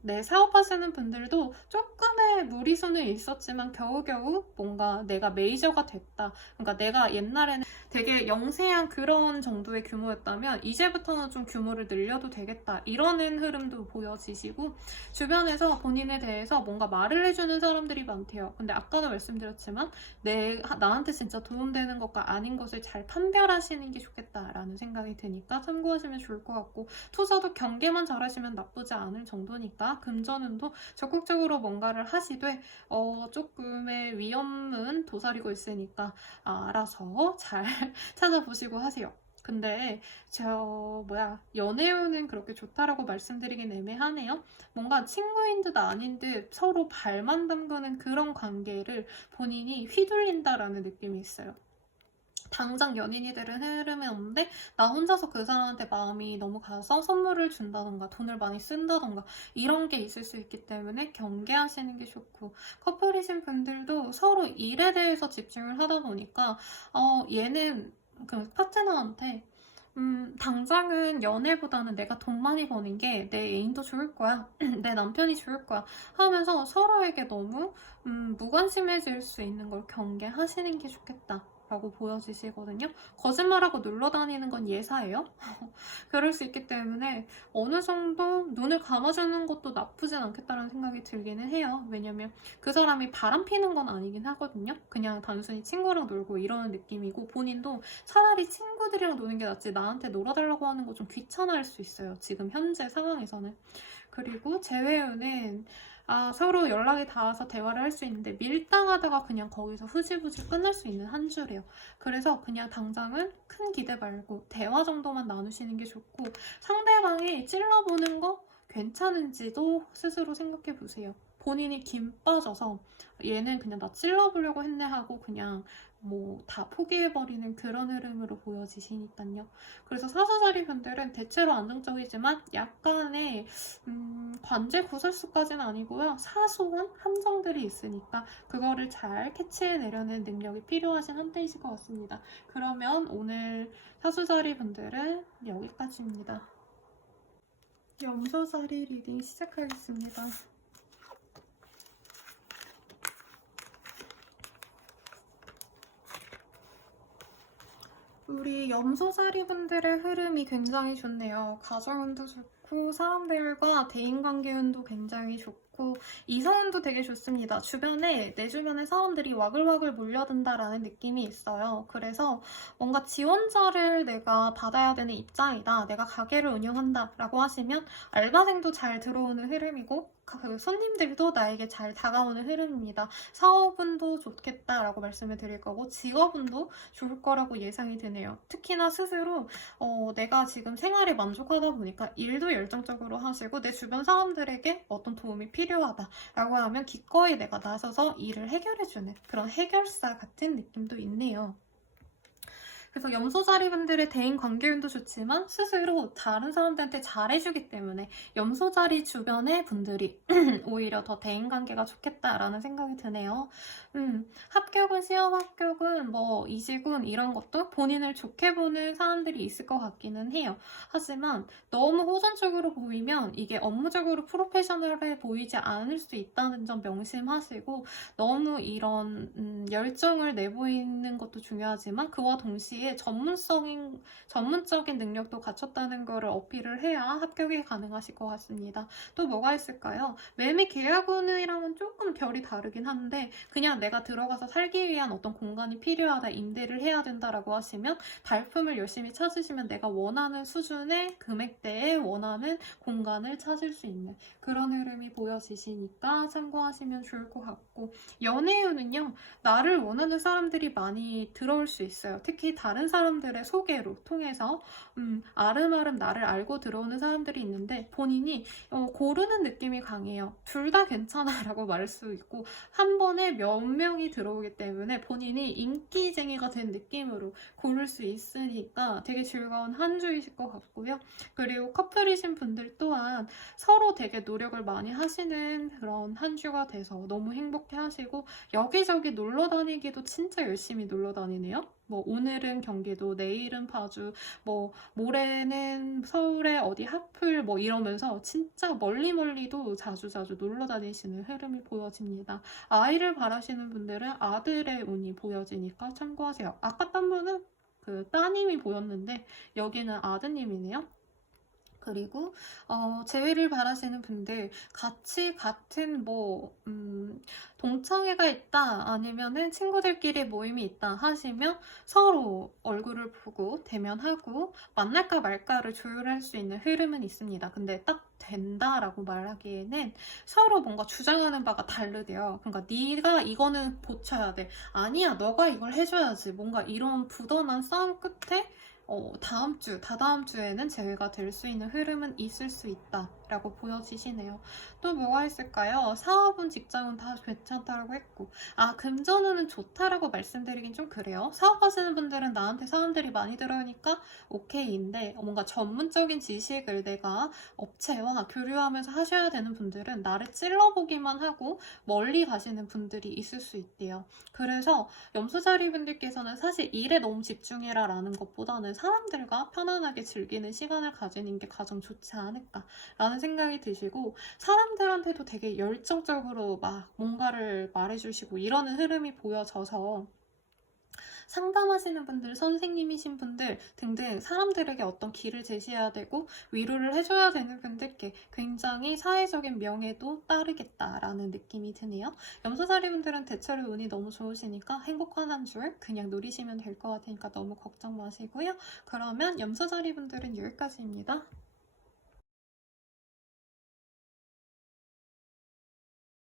네, 사업하시는 분들도 조금의 무리수는 있었지만 겨우겨우 뭔가 내가 메이저가 됐다. 그러니까 내가 옛날에는 되게 영세한 그런 정도의 규모였다면 이제부터는 좀 규모를 늘려도 되겠다. 이러는 흐름도 보여지시고 주변에서 본인에 대해서 뭔가 말을 해주는 사람들이 많대요. 근데 아까도 말씀드렸지만 나한테 진짜 도움되는 것과 아닌 것을 잘 판별하시는 게 좋겠다라는 생각이 드니까 참고하시면 좋을 것 같고 투자도 경계만 잘하시면 나쁘지 않을 정도니까 금전운도 적극적으로 뭔가를 하시되 조금의 위험은 도사리고 있으니까 알아서 잘 찾아보시고 하세요. 근데 연애운은 그렇게 좋다라고 말씀드리긴 애매하네요. 뭔가 친구인 듯 아닌 듯 서로 발만 담그는 그런 관계를 본인이 휘둘린다라는 느낌이 있어요. 당장 연인이 되는 흐름은 없는데 나 혼자서 그 사람한테 마음이 너무 가서 선물을 준다던가 돈을 많이 쓴다던가 이런 게 있을 수 있기 때문에 경계하시는 게 좋고 커플이신 분들도 서로 일에 대해서 집중을 하다 보니까 얘는 그 파트너한테 당장은 연애보다는 내가 돈 많이 버는 게 내 애인도 좋을 거야. 내 남편이 좋을 거야. 하면서 서로에게 너무 무관심해질 수 있는 걸 경계하시는 게 좋겠다. 라고 보여지시거든요. 거짓말하고 놀러 다니는 건 예사예요. 그럴 수 있기 때문에 어느 정도 눈을 감아주는 것도 나쁘진 않겠다는 생각이 들기는 해요. 왜냐면 그 사람이 바람 피는 건 아니긴 하거든요. 그냥 단순히 친구랑 놀고 이러는 느낌이고, 본인도 차라리 친구들이랑 노는 게 낫지 나한테 놀아달라고 하는 거 좀 귀찮아할 수 있어요. 지금 현재 상황에서는. 그리고 재회운은 서로 연락이 닿아서 대화를 할 수 있는데 밀당하다가 그냥 거기서 흐지부지 끝날 수 있는 한 주래요. 그래서 그냥 당장은 큰 기대 말고 대화 정도만 나누시는 게 좋고, 상대방이 찔러보는 거 괜찮은지도 스스로 생각해 보세요. 본인이 김 빠져서 얘는 그냥 나 찔러보려고 했네 하고 그냥 뭐 다 포기해버리는 그런 흐름으로 보여지시니까요. 그래서 사주자리 분들은 대체로 안정적이지만 약간의 관제 구설수까지는 아니고요. 사소한 함정들이 있으니까 그거를 잘 캐치해내려는 능력이 필요하신 한때이실 것 같습니다. 그러면 오늘 사주자리 분들은 여기까지입니다. 염소자리 리딩 시작하겠습니다. 우리 염소자리 분들의 흐름이 굉장히 좋네요. 가정운도 좋고 사람들과 대인관계운도 굉장히 좋고 이성운도 되게 좋습니다. 내 주변에 사람들이 와글와글 몰려든다라는 느낌이 있어요. 그래서 뭔가 지원자를 내가 받아야 되는 입장이다, 내가 가게를 운영한다 라고 하시면 알바생도 잘 들어오는 흐름이고, 그 손님들도 나에게 잘 다가오는 흐름입니다. 사업운도 좋겠다라고 말씀을 드릴 거고, 직업운도 좋을 거라고 예상이 되네요. 특히나 스스로 내가 지금 생활에 만족하다 보니까 일도 열정적으로 하시고 내 주변 사람들에게 어떤 도움이 필요하다라고 하면 기꺼이 내가 나서서 일을 해결해주는 그런 해결사 같은 느낌도 있네요. 그래서 염소자리 분들의 대인 관계운도 좋지만 스스로 다른 사람들한테 잘해주기 때문에 염소자리 주변의 분들이 오히려 더 대인 관계가 좋겠다라는 생각이 드네요. 합격은, 시험 합격은, 뭐 이직운 이런 것도 본인을 좋게 보는 사람들이 있을 것 같기는 해요. 하지만 너무 호전적으로 보이면 이게 업무적으로 프로페셔널해 보이지 않을 수 있다는 점 명심하시고, 너무 이런 열정을 내보이는 것도 중요하지만 그와 동시에 전문적인 능력도 갖췄다는 것을 어필을 해야 합격이 가능하실 것 같습니다. 또 뭐가 있을까요? 매매 계약운이랑은 조금 결이 다르긴 한데, 그냥 내가 들어가서 살기 위한 어떤 공간이 필요하다, 임대를 해야 된다라고 하시면 발품을 열심히 찾으시면 내가 원하는 수준의 금액대에 원하는 공간을 찾을 수 있는 그런 흐름이 보여지시니까 참고하시면 좋을 것 같고, 연애운은요, 나를 원하는 사람들이 많이 들어올 수 있어요. 특히 다른 사람들의 소개로 통해서 아름아름 나를 알고 들어오는 사람들이 있는데, 본인이 고르는 느낌이 강해요. 둘 다 괜찮아 라고 말할 수 있고, 한 번에 몇 명이 들어오기 때문에 본인이 인기쟁이가 된 느낌으로 고를 수 있으니까 되게 즐거운 한 주이실 것 같고요. 그리고 커플이신 분들 또한 서로 되게 노력을 많이 하시는 그런 한 주가 돼서 너무 행복해 하시고, 여기저기 놀러 다니기도 진짜 열심히 놀러 다니네요. 뭐 오늘은 경기도, 내일은 파주, 뭐 모레는 서울에 어디 하플 뭐 이러면서 진짜 멀리도 자주자주 놀러 다니시는 흐름이 보여집니다. 아이를 바라시는 분들은 아들의 운이 보여지니까 참고하세요. 아까 딴 분은 그 따님이 보였는데 여기는 아드님이네요. 그리고 재회를 바라시는 분들, 같은 동창회가 있다, 아니면은 친구들끼리 모임이 있다 하시면 서로 얼굴을 보고 대면하고 만날까 말까를 조율할 수 있는 흐름은 있습니다. 근데 딱 된다라고 말하기에는 서로 뭔가 주장하는 바가 다르대요. 그러니까 네가 이거는 고쳐야 돼, 아니야 너가 이걸 해줘야지, 뭔가 이런 부던한 싸움 끝에 다다음 주에는 재회가 될 수 있는 흐름은 있을 수 있다라고 보여지시네요. 또 뭐가 있을까요? 사업은, 직장은 다 괜찮다라고 했고, 금전운은 좋다라고 말씀드리긴 좀 그래요. 사업하시는 분들은 나한테 사람들이 많이 들어오니까 오케이인데, 뭔가 전문적인 지식을 내가 업체와 교류하면서 하셔야 되는 분들은 나를 찔러보기만 하고 멀리 가시는 분들이 있을 수 있대요. 그래서 염소자리 분들께서는 사실 일에 너무 집중해라 라는 것보다는 사람들과 편안하게 즐기는 시간을 가지는 게 가장 좋지 않을까라는 생각이 드시고, 사람들한테도 되게 열정적으로 막 뭔가를 말해주시고 이러는 흐름이 보여져서 상담하시는 분들, 선생님이신 분들 등등 사람들에게 어떤 길을 제시해야 되고 위로를 해줘야 되는 분들께 굉장히 사회적인 명예도 따르겠다라는 느낌이 드네요. 염소자리 분들은 대체로 운이 너무 좋으시니까 행복한 한 줄 그냥 누리시면 될 것 같으니까 너무 걱정 마시고요. 그러면 염소자리 분들은 여기까지입니다.